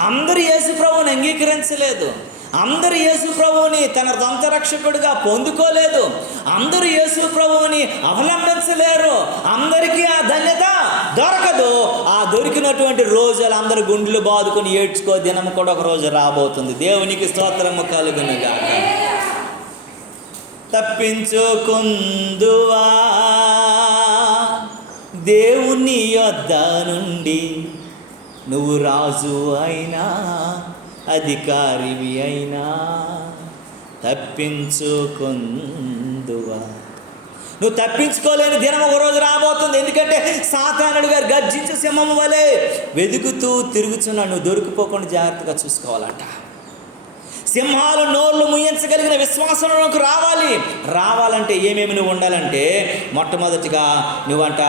అందరు యేసు ప్రభువుని అంగీకరించలేదు. అందరు యేసు ప్రభువుని తన సొంత రక్షకుడిగా పొందుకోలేదు. అందరూ యేసు ప్రభువుని అవలంబించలేరు. అందరికీ ఆ ధన్యత దొరకదు. ఆ దొరికినటువంటి రోజులు అందరూ గుండెలు బాదుకుని ఏడ్చుకో దినం కూడా ఒక రోజు రాబోతుంది. దేవునికి స్తోత్రము కలుగునుగాక. తప్పించుకుందువా దేవుని యొద్ద నుండి, నువ్వు రాజు అయినా అధికారివి అయినా తప్పించుకుందువా. నువ్వు తప్పించుకోలేని దినం ఒక రోజు రాబోతుంది. ఎందుకంటే సాతానుడు గారు గర్జించే సింహం వలె వెతుకుతూ తిరుగుతున్నాడు. నువ్వు దొరికిపోకుండా జాగ్రత్తగా చూసుకోవాలంట. సింహాలు నోళ్ళు ముయ్యించగలిగిన విశ్వాసంలోకి రావాలంటే ఏమేమి నువ్వు ఉండాలంటే, మొట్టమొదటిగా నువ్వంట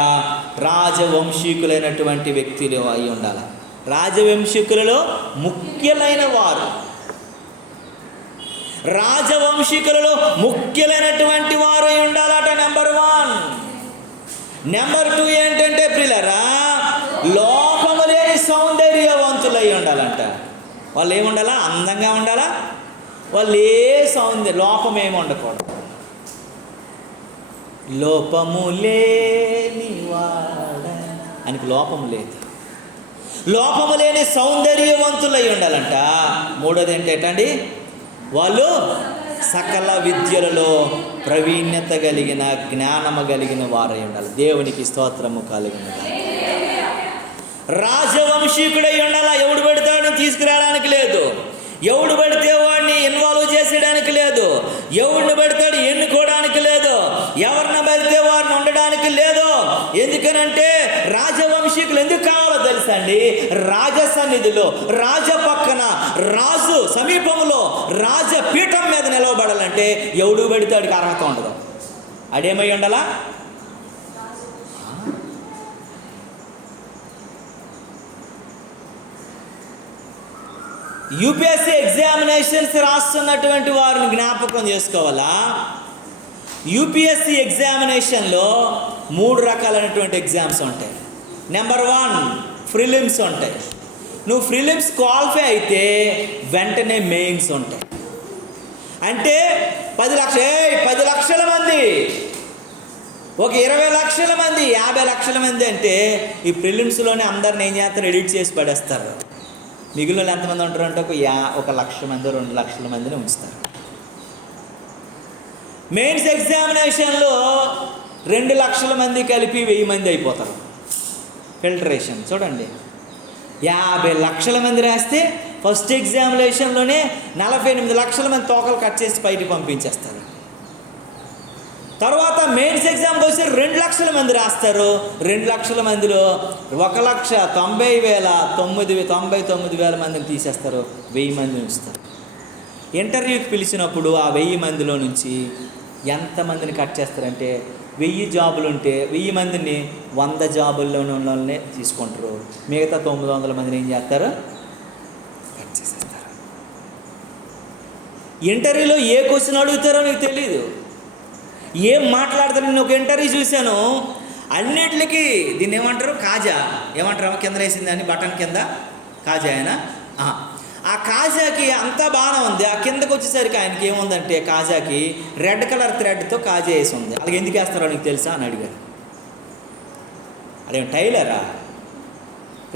రాజవంశీకులైనటువంటి వ్యక్తులు అయి ఉండాలి. రాజవంశీకులలో ముఖ్యులైన వారు, రాజవంశీకులలో ముఖ్యులైనటువంటి వారు అయి ఉండాలట. నెంబర్ 1. నెంబర్ 2 ఏంటంటే ప్రియులారా, లోపము లేని సౌందర్యవంతులై ఉండాలంట. వాళ్ళు ఏముండాలా? అందంగా ఉండాలా. వాళ్ళు లోపం ఏమి ఉండకూడదు. లోపము లేని వాడ ఆయనకి లోపము లేదు. లోపము లేని సౌందర్యవంతులై ఉండాలంట. 3వది ఏంటండి, వాళ్ళు సకల విద్యలలో ప్రవీణ్యత కలిగిన, జ్ఞానము కలిగిన వారై ఉండాలి. దేవునికి స్తోత్రము కలిగిన రాజవంశీకుడై ఉండాలా. ఎవడు పెడతాడని తీసుకురావడానికి లేదు. ఎవడు పెడితే వాడిని ఇన్వాల్వ్ చేసేయడానికి లేదు. ఎవడిని పెడతాడు ఎన్నుకోవడానికి లేదు. ఎవరిని పెడితే వారిని ఉండడానికి లేదు. ఎందుకనంటే రాజవంశీకులు ఎందుకు కావాలో తెలుసా అండి? రాజ సన్నిధిలో, రాజ పక్కన, రాజు సమీపంలో, రాజపీఠం మీద నిలవబడాలంటే ఎవడు పెడితే వాడికి అర్హత ఉండదు. అడేమై ఉండాలా? యూపీఎస్సీ ఎగ్జామినేషన్స్ రాస్తున్నటువంటి వారిని జ్ఞాపకం చేసుకోవాలా. యూపీఎస్సీ ఎగ్జామినేషన్లో 3 రకాలైనటువంటి ఎగ్జామ్స్ ఉంటాయి. నెంబర్ 1 ప్రిలిమ్స్ ఉంటాయి. నువ్వు ప్రిలిమ్స్ క్వాలిఫై అయితే వెంటనే మెయిన్స్ ఉంటాయి. అంటే 10 లక్షల మంది, ఒక 20 లక్షల మంది, 50 లక్షల మంది అంటే ఈ ప్రిలిమ్స్లోనే అందరిని ఏం చేస్తారు, ఎడిట్ చేసి పడేస్తారు. మిగిలిన ఎంతమంది ఉంటారు అంటే 1 లక్ష మంది, 2 లక్షల మందిని ఉంచుతారు. మెయిన్స్ ఎగ్జామినేషన్లో 2 లక్షల మంది కలిపి 1000 మంది అయిపోతారు. ఫిల్టరేషన్ చూడండి, 50 లక్షల మంది రాస్తే ఫస్ట్ ఎగ్జామినేషన్లోనే 48 లక్షల మంది తోకలు కట్ చేసి బయటికి పంపించేస్తారు. తర్వాత మెయిన్స్ ఎగ్జామ్కి వచ్చి 2 లక్షల మంది రాస్తారు. 2 లక్షల మందిలో 1,90,099 మందిని తీసేస్తారు, 1000 మందిని ఉంచుతారు. ఇంటర్వ్యూకి పిలిచినప్పుడు ఆ 1000 మందిలో నుంచి ఎంతమందిని కట్ చేస్తారంటే 1000 జాబులు ఉంటే 1000 మందిని 100 జాబుల్లోనే తీసుకుంటారు. మిగతా 900 మందిని ఏం చేస్తారు, కట్ చేసేస్తారు. ఇంటర్వ్యూలో ఏ క్వశ్చన్ అడుగుతారో నీకు తెలీదు, ఏం మాట్లాడతారు. నేను ఒక ఇంటర్వ్యూ చూశాను, అన్నిటికీ దీన్ని ఏమంటారు, కాజా ఏమంటారు, కింద వేసింది అని బటన్ కింద కాజా అయినా ఆ కాజాకి అంతా బాగానే ఉంది. ఆ కిందకు వచ్చేసరికి ఆయనకి ఏముందంటే కాజాకి రెడ్ కలర్ థ్రెడ్తో కాజా వేసి ఉంది. అలాగే ఎందుకు వేస్తారో నీకు తెలుసా అని అడిగారు. అదేం టైలరా,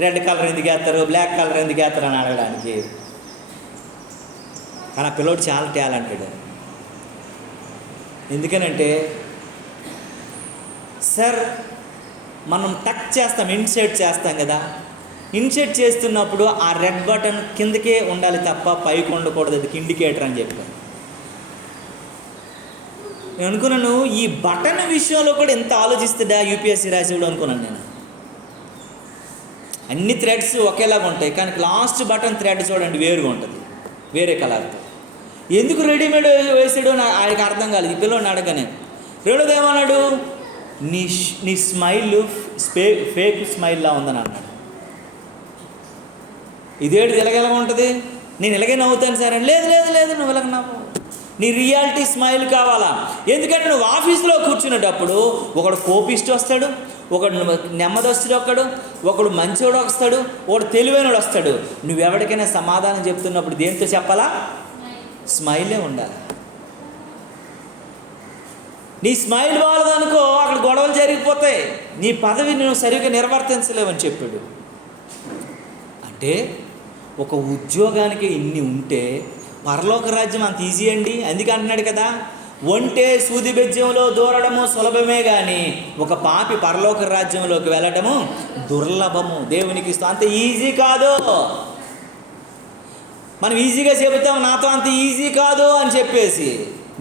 రెడ్ కలర్ ఎందుకు వేస్తారు, బ్లాక్ కలర్ ఎందుకు వేస్తారు అని అడగడానికి. కానీ ఆ పిల్లోడు చాలా టాలెంటెడ్. ఎందుకనంటే సార్ మనం టచ్ చేస్తాం, ఇన్సర్ట్ చేస్తాం కదా, ఇన్సర్ట్ చేస్తున్నప్పుడు ఆ రెడ్ బటన్ కిందకే ఉండాలి తప్ప పైకి ఉండకూడదు, అది ఇండికేటర్ అని చెప్పాను. నేను అనుకున్నాను ఈ బటన్ విషయంలో కూడా ఎంత ఆలోచిస్తుందా యూపీఎస్సీ రాసేవాడు అనుకున్నాను నేను. అన్ని థ్రెడ్స్ ఒకేలాగా ఉంటాయి, కానీ లాస్ట్ బటన్ థ్రెడ్ చూడండి వేరుగా ఉంటుంది, వేరే కలర్తో. ఎందుకు రెడీమేడ్ వేసాడు ఆయనకు అర్థం కాలేదు. ఈ పిల్లల్ని అడగనే రెండోది ఏమన్నాడు, నీ స్మైల్ ఫేక్ స్మైల్లా ఉందని అన్నాడు. ఇదేంటి ఇలాగెలా ఉంటుంది, నేను ఇలాగే నవ్వుతాను సార్ అని. లేదు లేదు లేదు, నువ్వు ఇలాగ నవ్వు, నీ రియాలిటీ స్మైల్ కావాలా. ఎందుకంటే నువ్వు ఆఫీస్లో కూర్చునేటప్పుడు ఒకడు కోపిస్ట్ వస్తాడు, ఒకడు నెమ్మదస్తుడు ఒకడు మంచోడు వస్తాడు, ఒకడు తెలివైనడు వస్తాడు. నువ్వెవరికైనా సమాధానం చెప్తున్నప్పుడు దేంతో చెప్పాలా, స్మైలే ఉండాలి. నీ స్మైల్ బాగోదనుకో అక్కడ గొడవలు జరిగిపోతాయి, నీ పదవిని నువ్వు సరిగ్గా నిర్వర్తించలేవని చెప్పాడు. అంటే ఒక ఉద్యోగానికి ఇన్ని ఉంటే పరలోక రాజ్యం అంత ఈజీ అండి. అందుకే అంటున్నాడు కదా, ఒంటే సూది బెజ్యంలో దూరడము సులభమే కానీ ఒక పాపి పరలోక రాజ్యంలోకి వెళ్ళడము దుర్లభము. దేవునికి అంత ఈజీ కాదు. మనం ఈజీగా చెబుతాం నాతో అంత ఈజీ కాదు అని చెప్పేసి,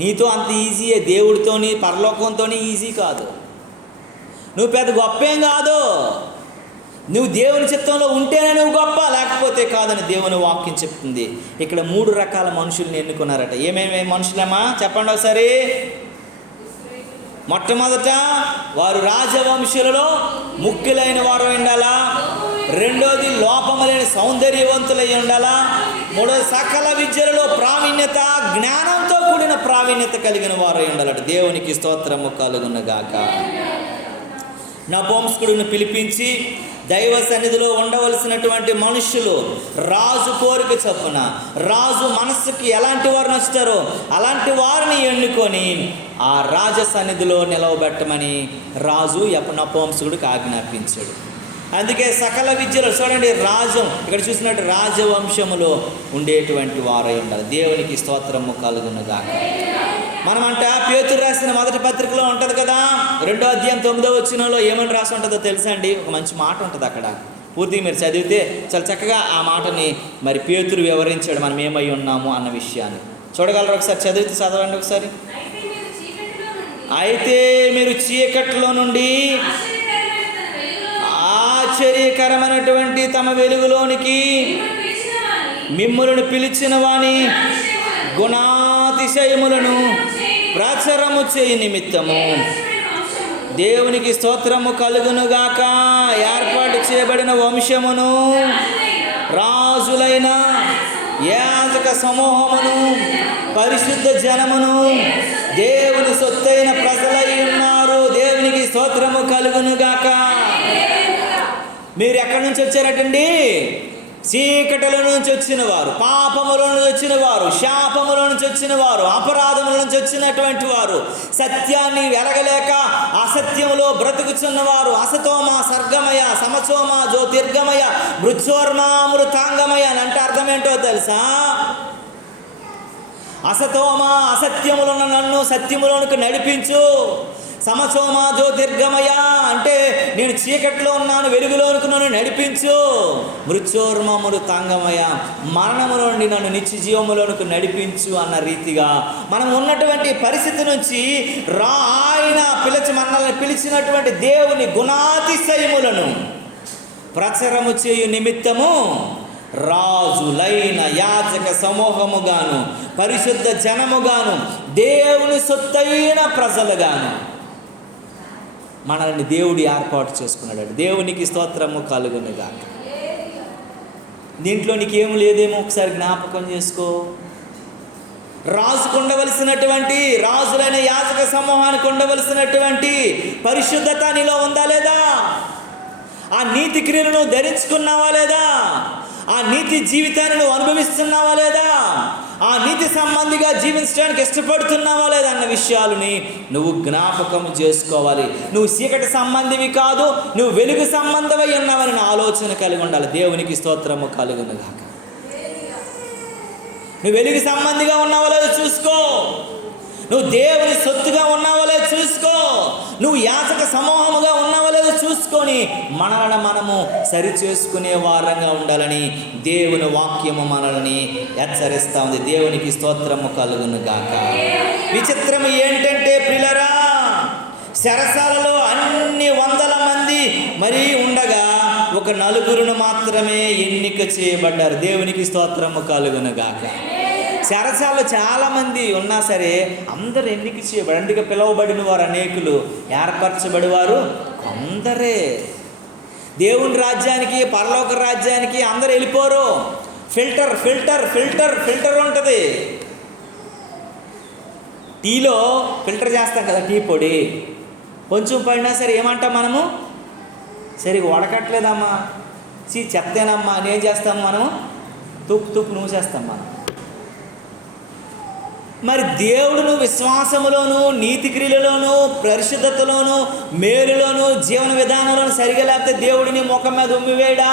నీతో అంత ఈజీయే, దేవుడితోని పరలోకంతోని ఈజీ కాదు. నువ్వు పెద్ద గొప్పేం కాదు, నువ్వు దేవుని చిత్తంలో ఉంటేనే నువ్వు గొప్ప, లేకపోతే కాదని దేవుని వాక్యం చెప్తుంది. ఇక్కడ 3 రకాల మనుషుల్ని ఎన్నుకున్నారట. ఏమేమి మనుషులమ్మా చెప్పండి ఒకసారి. మొట్టమొదట వారు రాజవంశులలో ముఖ్యులైన వారు ఉండాలా. రెండోది లోపము లేని సౌందర్యవంతులై ఉండాలా. మూడోది సకల విద్యలలో ప్రావీణ్యత, జ్ఞానంతో కూడిన ప్రావీణ్యత కలిగిన వారు ఉండాలట. దేవునికి స్తోత్రము కలుగునుగాక. నపుంసకుడిని పిలిపించి దైవ సన్నిధిలో ఉండవలసినటువంటి మనుషులు రాజు కోరిక చొప్పున, రాజు మనస్సుకి ఎలాంటి వారు నచ్చుతారో అలాంటి వారిని ఎన్నుకొని ఆ రాజ సన్నిధిలో నిలవబెట్టమని రాజు నపుంసకుడికి ఆజ్ఞాపించాడు. అందుకే సకల విద్యలో చూడండి, ఇక్కడ చూసినట్టు రాజవంశములో ఉండేటువంటి వారై ఉండాలి. దేవునికి స్తోత్రము కలుగునుగాక. మనమంట పేతురు రాసిన మొదటి పత్రికలో ఉంటుంది కదా, 2వ అధ్యాయం 9వ వచనంలో ఏమని రాసి ఉంటుందో తెలుసా అండి. ఒక మంచి మాట ఉంటుంది అక్కడ, పూర్తిగా మీరు చదివితే చాలా చక్కగా ఆ మాటని మరి పేతురు వివరించాడు, మనం ఏమై ఉన్నాము అన్న విషయాన్ని. చూడగలరు ఒకసారి, చదవండి ఒకసారి. అయితే మీరు చీకట్లో నుండి ఆశ్చర్యకరమైనటువంటి తమ వెలుగులోనికి మిమ్ములను పిలిచిన వాని గుణాతిశయములను ప్రచారము చేయ నిమిత్తము దేవునికి స్తోత్రము కలుగునుగాక. ఏర్పాటు చేయబడిన వంశమును, రాజులైన యాజక సమూహమును పరిశుద్ధ జనమును దేవుని సొత్తైన ప్రజలై ఉన్నారు. దేవునికి స్తోత్రము కలుగును గాక. మీరు ఎక్కడి నుంచి వచ్చారటండి? చీకటిల నుంచి వచ్చిన వారు, పాపముల నుంచి వచ్చిన వారు, శాపముల నుంచి వచ్చిన వారు, అపరాధముల నుంచి వచ్చినటువంటి వారు, సత్యాన్ని వెలగలేక అసత్యములో బ్రతుకుచున్నవారు. అసతోమ సర్గమయ, సమసోమ జ్యోతిర్గమయ, మృత్యోర్మామృతాంగమయ అని అంటే అర్థం ఏంటో తెలుసా? అసతోమ అసత్యములను నన్ను సత్యములోనికి నడిపించు. సమసోమ జ్యోతిర్గమయ అంటే నేను చీకట్లో ఉన్నాను, వెలుగులోనికి నన్ను నడిపించు. మృత్యోర్మమృతాంగమయ మరణములో నుండి నన్ను నిత్య జీవములోనికి నడిపించు అన్న రీతిగా మనం ఉన్నటువంటి పరిస్థితి నుంచి ఆయన మనల్ని పిలిచినటువంటి దేవుని గుణాతిశయములను ప్రచారము చేయు నిమిత్తము రాజులైన యాజక సమూహముగాను, పరిశుద్ధ జనముగాను, దేవుని సొత్తైన ప్రజలుగాను మనల్ని దేవుడు ఏర్పాటు చేసుకున్నాడు. దేవునికి స్తోత్రము కలుగును గాక. దీంట్లో నీకేం లేదేమో ఒకసారి జ్ఞాపకం చేసుకో. రాజుకు ఉండవలసినటువంటి, రాజులైన యాజక సమూహానికి ఉండవలసినటువంటి పరిశుద్ధత నీలో ఉందా లేదా? ఆ నీతి క్రియలను ధరించుకున్నావా లేదా? ఆ నీతి జీవితాన్ని నువ్వు అనుభవిస్తున్నావా లేదా? ఆ నీతి సంబంధిగా జీవించడానికి ఇష్టపడుతున్నావా లేదా అన్న విషయాలని నువ్వు జ్ఞాపకం చేసుకోవాలి. నువ్వు చీకటి సంబంధివి కాదు, నువ్వు వెలుగు సంబంధమై ఉన్నావని ఆలోచన కలిగి ఉండాలి. దేవునికి స్తోత్రము కలుగును గాక. నువ్వు వెలుగు సంబంధిగా ఉన్నావో లేదో చూసుకో. నువ్వు దేవుని సొత్తుగా ఉన్నావో లేదో చూసుకో. నువ్వు యాజక సమూహముగా ఉన్నావో లేదో చూసుకొని మనల్ని మనము సరి చేసుకునే వారంగా ఉండాలని దేవుని వాక్యము మనల్ని హెచ్చరిస్తూ ఉంది. దేవునికి స్తోత్రము కలుగును గాక. విచిత్రము ఏంటంటే ప్రియులారా, చెరసాలలో అన్ని వందల మంది మరీ ఉండగా ఒక నలుగురును మాత్రమే ఎన్నిక చేయబడ్డారు. దేవునికి స్తోత్రము కలుగును గాక. చెరసాలలో చాలామంది ఉన్నా సరే అందరు ఎన్నిక చేయబడి, అందుకే పిలువబడిన వారు అనేకులు, ఏర్పరచబడి వారు కొందరే. దేవుని రాజ్యానికి, పరలోక రాజ్యానికి అందరు వెళ్ళిపోరు. ఫిల్టర్ ఫిల్టర్ ఫిల్టర్ ఫిల్టర్ ఉంటుంది. టీలో ఫిల్టర్ చేస్తాం కదా, టీ పొడి కొంచెం పడినా సరే ఏమంటాం మనము? సరిగా వడకట్లేదమ్మా, చెప్తేనమ్మా అని ఏం చేస్తాము మనము? తుప్పు తుప్పు నువ్వు చేస్తాం మనం. మరి దేవుడును విశ్వాసములోను, నీతి క్రియలలోను, పరిశుద్ధతలోను, మేలులోను, జీవన విధానంలోను సరిగా లేకపోతే దేవుడిని ముఖం మీద ఉమ్మివేయడా?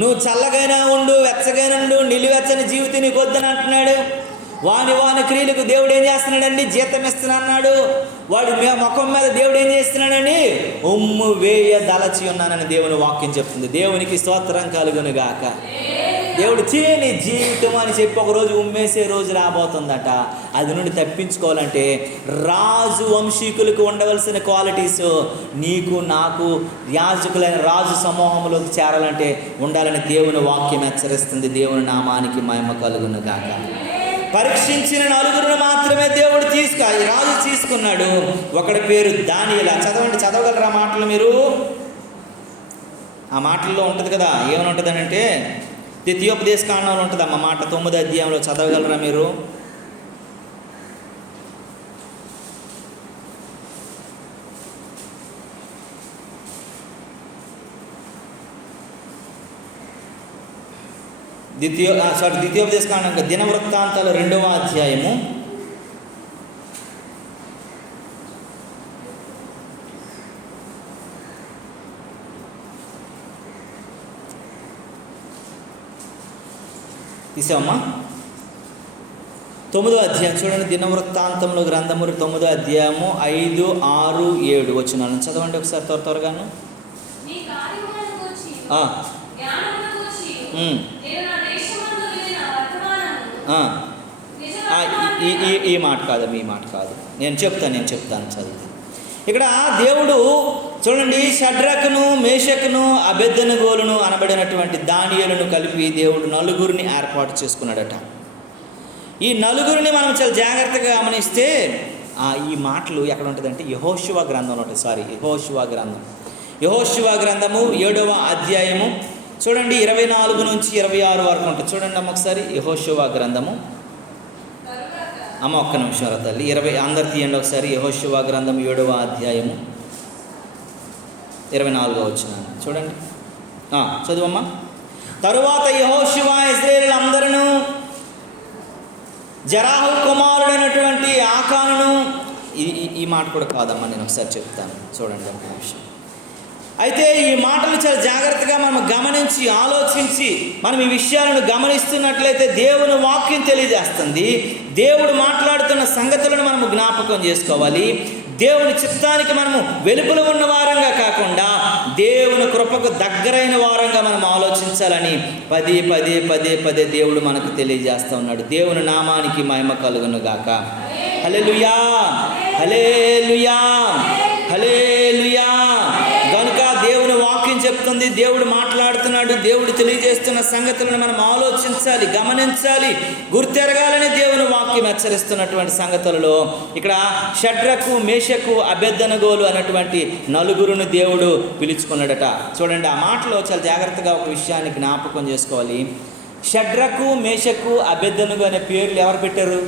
నువ్వు చల్లగైనా ఉండు, వెచ్చగైనా ఉండు, నిలువెచ్చని జీవితం నీకు వద్దని అంటున్నాడు. వాని క్రియలకు దేవుడు ఏం చేస్తున్నాడండి? జీతం ఇస్తున్నాడు. వాడు ముఖం మీద దేవుడు ఏం చేస్తున్నాడండి? ఉమ్ము వేయ దలచి ఉన్నానని దేవుని వాక్యం చెప్తుంది. దేవునికి స్తోత్రం కలుగును గాక. దేవుడు నీ జీవితం అని చెప్పి ఒకరోజు ఉమ్మేసే రోజు రాబోతుందట. అది నుండి తప్పించుకోవాలంటే రాజు వంశీకులకు ఉండవలసిన క్వాలిటీస్ నీకు నాకు యాజకులైన రాజు సమూహంలోకి చేరాలంటే ఉండాలని దేవుని వాక్యం హెచ్చరిస్తుంది. దేవుని నామానికి మహిమ కలుగును గాక. పరీక్షించిన నలుగురిని మాత్రమే దేవుడు రాజు తీసుకున్నాడు. ఒకడి పేరు దానియేలు. చదవగలరా మాటలు మీరు? ఆ మాటల్లో ఉంటుంది కదా, ఏమని ఉంటుందని అంటే ద్వితీయోపదేశ కాండంలో ఉంటుంది అమ్మ మాట, 9వ అధ్యాయంలో చదవగలరా మీరు? ద్వితీయోపదేశ కాండం దినవృత్తాంతాలు 2వ అధ్యాయము 9వ అధ్యాయం చూడండి. దినవృత్తాంతముల గ్రంథము 9వ అధ్యాయము 5, 6, 7 వచనాలను చదవండి ఒకసారి త్వరగాను. ఈ మాట కాదు, మీ మాట కాదు, నేను చెప్తాను చదువు. ఇక్కడ దేవుడు చూడండి, షడ్రకును, మేషకును, అబేద్నెగోలను అనబడినటువంటి దానియేలును కలిపి దేవుడు నలుగురిని ఏర్పాటు చేసుకున్నాడట. ఈ నలుగురిని మనం చాలా జాగ్రత్తగా గమనిస్తే ఈ మాటలు ఎక్కడ ఉంటుందంటే యెహోషువ గ్రంథంలో ఉంటుంది. యెహోషువ గ్రంథము 7వ అధ్యాయము చూడండి 24 నుంచి 26 వరకు ఉంటుంది. చూడండి అమ్మ ఒకసారి యెహోషువ గ్రంథము. అమ్మ ఒక్క నిమిషం తల్లి. 20 అందరు తీయండి ఒకసారి. యెహోషువ గ్రంథం 7వ అధ్యాయము 24వ వచనం చూడండి. చదువమ్మా. తరువాత యెహోషువ ఇశ్రాయేలీయులందరూ జరాహు కుమారుడైనటువంటి ఆకానును, ఈ మాట కూడా కాదమ్మా, నేను ఒకసారి చెప్తాను చూడండి ఒక నిమిషం. అయితే ఈ మాటలు చాలా జాగ్రత్తగా మనం గమనించి ఆలోచించి మనం ఈ విషయాలను గమనిస్తున్నట్లయితే దేవుని వాక్యం తెలియజేస్తుంది. దేవుడు మాట్లాడుతున్న సంగతులను మనము జ్ఞాపకం చేసుకోవాలి. దేవుని చిత్తానికి మనము వెలుపల ఉన్న వారంగా కాకుండా దేవుని కృపకు దగ్గరైన వారంగా మనం ఆలోచించాలని పదే పదే పదే పదే దేవుడు మనకు తెలియజేస్తూ ఉన్నాడు. దేవుని నామానికి మహిమ కలుగును గాక. హల్లెలూయా, హల్లెలూయా, హల్లెలూయా. కనుక దేవుని వాక్యం చెప్తుంది, దేవుడు మాట్లాడుతున్నాడు, దేవుడు తెలియజేస్తున్న సంగతులను మనం ఆలోచించాలి, గమనించాలి, గుర్తెరగాలని దేవుని వాక్యం హెచ్చరిస్తున్నటువంటి సంగతులలో ఇక్కడ షడ్రకు, మేషకు, అబేద్నెగోలు అన్నటువంటి నలుగురును దేవుడు పిలుచుకున్నాడట. చూడండి, ఆ మాటలో చాలా జాగ్రత్తగా ఒక విషయాన్ని జ్ఞాపకం చేసుకోవాలి. షడ్రకు, మేషకు, అబేద్నెగో అనే పేర్లు ఎవరు పెట్టారు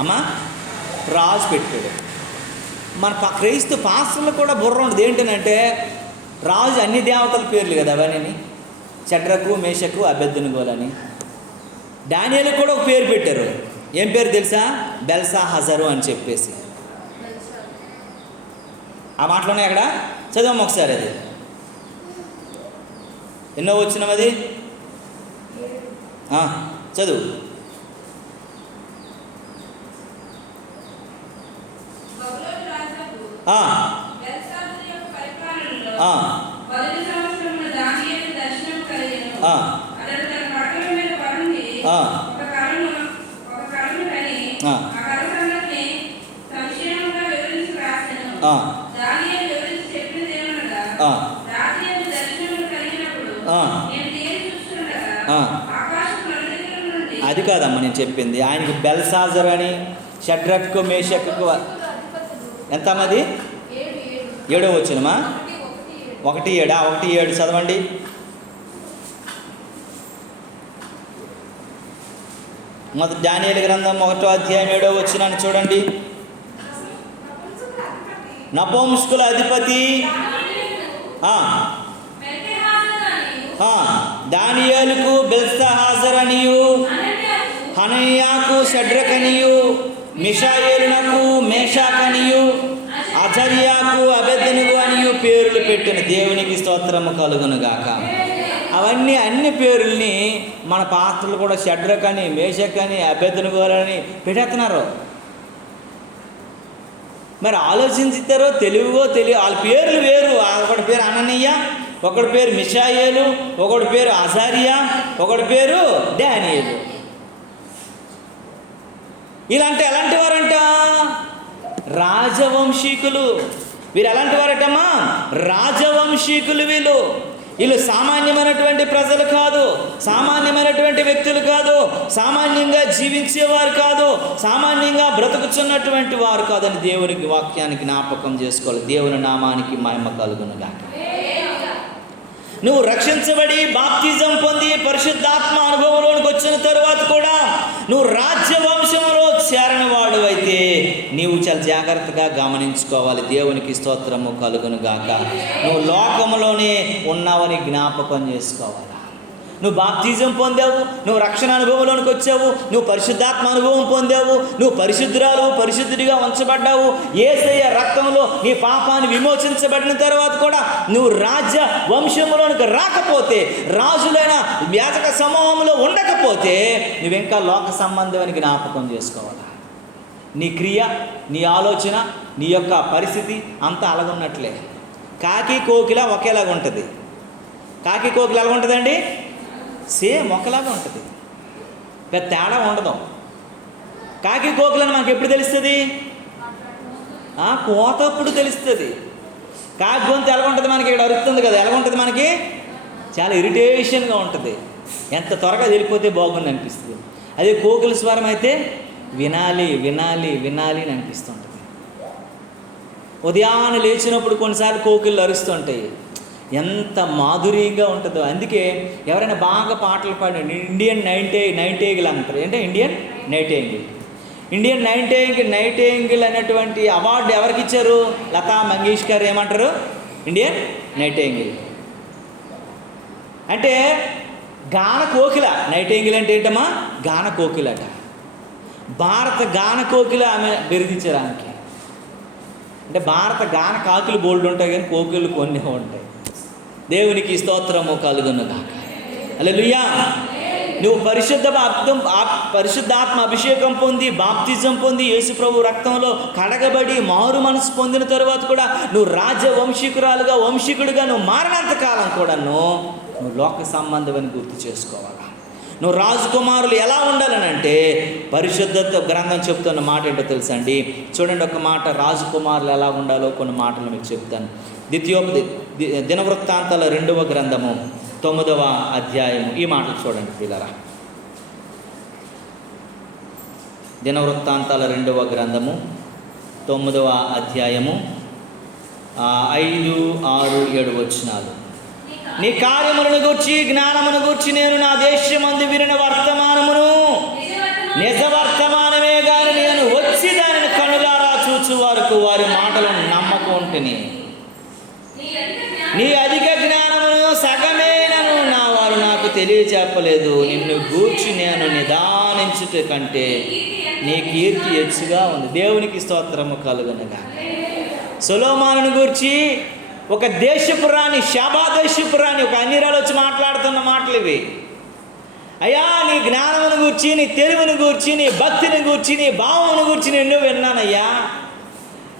అమ్మా? రాజు పెట్టాడు. మన క్రైస్తు పాస్టర్లు కూడా బుర్ర ఉండదు. ఏంటంటే రాజు అన్ని దేవతల పేర్లు కదా అవన్నీ. షడ్రకు, మేషకు, అబేద్నెగోలు అని. దానియేలు కూడా ఒక పేరు పెట్టారు. ఏం పేరు తెలుసా? బెల్షాజరు అని చెప్పేసి. ఆ మాటలోనే అక్కడ చదవమ్మ ఒకసారి. అది ఎన్నో వచ్చినాం అది? చదువు. అది కాదమ్మా నేను చెప్పింది. ఆయనకి బెల్షాజరు అని, షడ్రకు, మేషకు ఎంతమంది? 7వ వచనమా? 1:7. 1:7 చదవండి. మొదటి దానియేలు గ్రంథం 1వ అధ్యాయం 7వ వచనాన్ని చూడండి. నపుంసకుల అధిపతి దానియేలుకు బెల్షాజరు అనియు, హనన్యాకు షడ్రకనియు, మిషాయేలునకు మేషాకనియు, అజర్యాకు అబేద్నెగో అనియు పేర్లు పెట్టిన దేవునికి స్తోత్రము కలుగును గాక. అవన్నీ అన్ని పేర్లని మన పాత్రలు కూడా షడ్రకని, మేషకని, అబేద్నెగోలని పెట్టేస్తున్నారు. మరి ఆలోచించుతారో తెలివిగో వాళ్ళ పేర్లు వేరు. ఒకటి పేరు అననీయ, ఒకటి పేరు మిషాయేలు, ఒకటి పేరు అజర్యా, ఒకటి పేరు దానియేలు. ఇలాంటి ఎలాంటి వారంట? రాజవంశీకులు. వీరు ఎలాంటి వారటమ్మా? రాజవంశీకులు. వీళ్ళు సామాన్యమైనటువంటి ప్రజలు కాదు, సామాన్యమైనటువంటి వ్యక్తులు కాదు, సామాన్యంగా జీవించేవారు కాదు, సామాన్యంగా బ్రతుకుతున్నటువంటి వారు కాదని దేవునికి వాక్యానికి జ్ఞాపకం చేసుకోవాలి. దేవుని నామానికి మహిమ కలుగును గాక. నువ్వు రక్షించబడి బాప్తిజం పొంది పరిశుద్ధాత్మ అనుభవంలోనికి వచ్చిన తరువాత కూడా నువ్వు రాజ్యవంశంలో చేరని వాడు అయితే నీవు చాలా జాగ్రత్తగా గమనించుకోవాలి. దేవునికి స్తోత్రము కలుగును గాక. నువ్వు లోకంలోనే ఉన్నావని జ్ఞాపకం చేసుకోవాలి. నువ్వు బాప్తిజం పొందావు, నువ్వు రక్షణ అనుభవంలోనికి వచ్చావు, నువ్వు పరిశుద్ధాత్మ అనుభవం పొందావు, నువ్వు పరిశుద్ధురాలు, పరిశుద్ధుడిగా ఉంచబడ్డావు. యేసయ్య రక్తంలో నీ పాపాన్ని విమోచించబడిన తర్వాత కూడా నువ్వు రాజ్య వంశంలోనికి రాకపోతే, రాజులైన యాజక సమూహంలో ఉండకపోతే నువ్వింకా లోక సంబంధమని జ్ఞాపకం చేసుకోవాలి. నీ క్రియ, నీ ఆలోచన, నీ యొక్క పరిస్థితి అంతా అలాగున్నట్లే. కాకి కోకిల ఒకేలాగా ఉంటుంది. కాకి కోకిల ఎలాగ ఉంటుందండి? సేమ్ ఒకలాగా ఉంటుంది, పెద్ద తేడా ఉండదు. కాకి కోకిలని మనకి ఎప్పుడు తెలుస్తుంది? కోతప్పుడు తెలుస్తుంది. కాకి గొంతు ఎలా ఉంటుంది? మనకి ఇక్కడ అరుస్తుంది కదా, ఎలా ఉంటుంది? మనకి చాలా ఇరిటేషన్గా ఉంటుంది. ఎంత త్వరగా వెళ్ళిపోతే బాగుంది అనిపిస్తుంది. అదే కోకిల స్వరం అయితే వినాలి వినాలి వినాలి అని అనిపిస్తుంటుంది. ఉదయాన్నే లేచినప్పుడు కొన్నిసార్లు కోకిళ్ళు అరుస్తుంటాయి. ఎంత మాధుర్యంగా ఉంటుందో. అందుకే ఎవరైనా బాగా పాటలు పాడి ఇండియన్ నైటింగేల్ అంటారు. అంటే ఇండియన్ నైటింగేల్ అనేటువంటి అవార్డు ఎవరికి ఇచ్చారు? లతా మంగేష్కర్ ఏమంటారు? ఇండియన్ నైటింగేల్ అంటే గాన కోకిల. నైటింగేల్ అంటే ఏంటమ్మా? గాన కోకిలట. భారత గాన కోకిల ఆమె బిరుదించారు ఆమెకి. అంటే భారత గాన కాకులు బోల్డ్ ఉంటాయి కానీ కోకిళ్ళు కొన్ని ఉంటాయి. దేవునికి స్తోత్రము కలుగును గాక. హల్లెలూయా. నువ్వు పరిశుద్ధాత్మ అభిషేకం పొంది, బాప్తిజం పొంది, యేసుప్రభు రక్తంలో కడగబడి, మారు మనసు పొందిన తరువాత కూడా నువ్వు వంశీకుడిగా నువ్వు మారినంత కాలం కూడా నువ్వు లోక సంబంధమని గుర్తు చేసుకోవాలి. నువ్వు రాజకుమారులు ఎలా ఉండాలనంటే, పరిశుద్ధత గ్రంథం చెప్తున్న మాట ఏంటో తెలుసా అండి? చూడండి, ఒక మాట రాజకుమారులు ఎలా ఉండాలో కొన్ని మాటలు మీకు చెప్తాను. దినవృత్తాంతాల 2వ గ్రంథము 9వ అధ్యాయము. ఈ మాటలు చూడండి పిల్లరా. దినవృత్తాంతాల 2వ గ్రంథము 9వ అధ్యాయము 5, 6, 7 వచనాలు. నీ కార్యములను గూర్చి జ్ఞానమును గూర్చి నేను నా దేశమందు వినిన వర్తమానమును నిజ వర్తమానమే గాని నేను వచ్చి దానిని కనులారా చూచు వరకు వారి మాటలను నమ్మకుంటుని. నీ అధిక జ్ఞానమును సగమేనను నా వారు నాకు తెలియచెప్పలేదు. నిన్ను గూర్చి నేను నిదానించుట కంటే నీ కీర్తి హెచ్చుగా ఉంది. దేవునికి స్తోత్రము కలుగునుగా. సొలొమోనును గూర్చి ఒక దేశపు రాణి, షాబా దేశపు రాణి, ఒక అన్యరాలు వచ్చి మాట్లాడుతున్న మాటలు ఇవి. అయ్యా, నీ జ్ఞానమును గూర్చి, నీ తెలివిని గూర్చి, నీ భక్తిని గూర్చి, నీ భావమును గూర్చి నేను విన్నానయ్యా.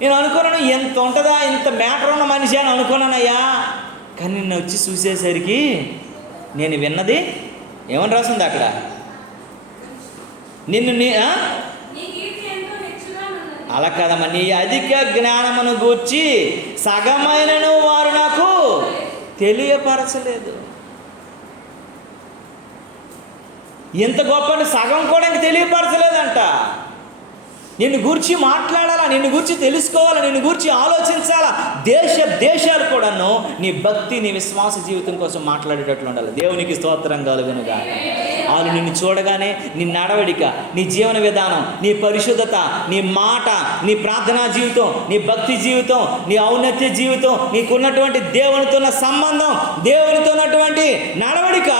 నేను అనుకున్నాను ఎంత ఉంటుందా, ఇంత మ్యాటర్ ఉన్న మనిషి అని అనుకున్నానయ్యా. కానీ నిన్ను వచ్చి చూసేసరికి నేను విన్నది ఏమని రాసింది అక్కడ? అలా కదమ్మా, నీ అధిక జ్ఞానమును గూర్చి సగమైనను వారు నాకు తెలియపరచలేదు. ఇంత గొప్ప సగం కూడా ఇంక తెలియపరచలేదంట. నిన్ను గూర్చి మాట్లాడాలా, నిన్ను గూర్చి తెలుసుకోవాలా, నిన్ను గూర్చి ఆలోచించాలా. దేశాలు కూడాను నీ భక్తి, నీ విశ్వాస జీవితం కోసం మాట్లాడేటట్లు ఉండాలి. దేవునికి స్తోత్రం కలుగునుగా. వాళ్ళు నిన్ను చూడగానే నీ నడవడిక, నీ జీవన విధానం, నీ పరిశుద్ధత, నీ మాట, నీ ప్రార్థనా జీవితం, నీ భక్తి జీవితం, నీ ఔన్నత్య జీవితం, నీకున్నటువంటి దేవునితో ఉన్న సంబంధం, దేవునితో ఉన్నటువంటి నడవడిక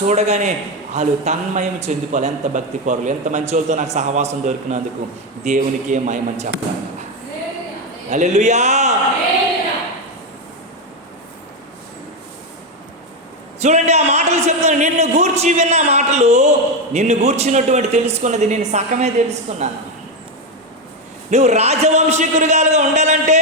చూడగానే వాళ్ళు తన్మయం చెందిపోవాలి. ఎంత భక్తి పరులు, ఎంత మంచి వాళ్ళతో నాకు సహవాసం దొరికినందుకు దేవునికి మహిమని చెప్పాలి. హల్లెలూయా. చూడండి, ఆ మాటలు చెప్తాను. నిన్ను గూర్చి విన్న మాటలు, నిన్ను గూర్చినటువంటి తెలుసుకున్నది నేను సగమే తెలుసుకున్నాను. నువ్వు రాజవంశీకులుగా ఉండాలంటే,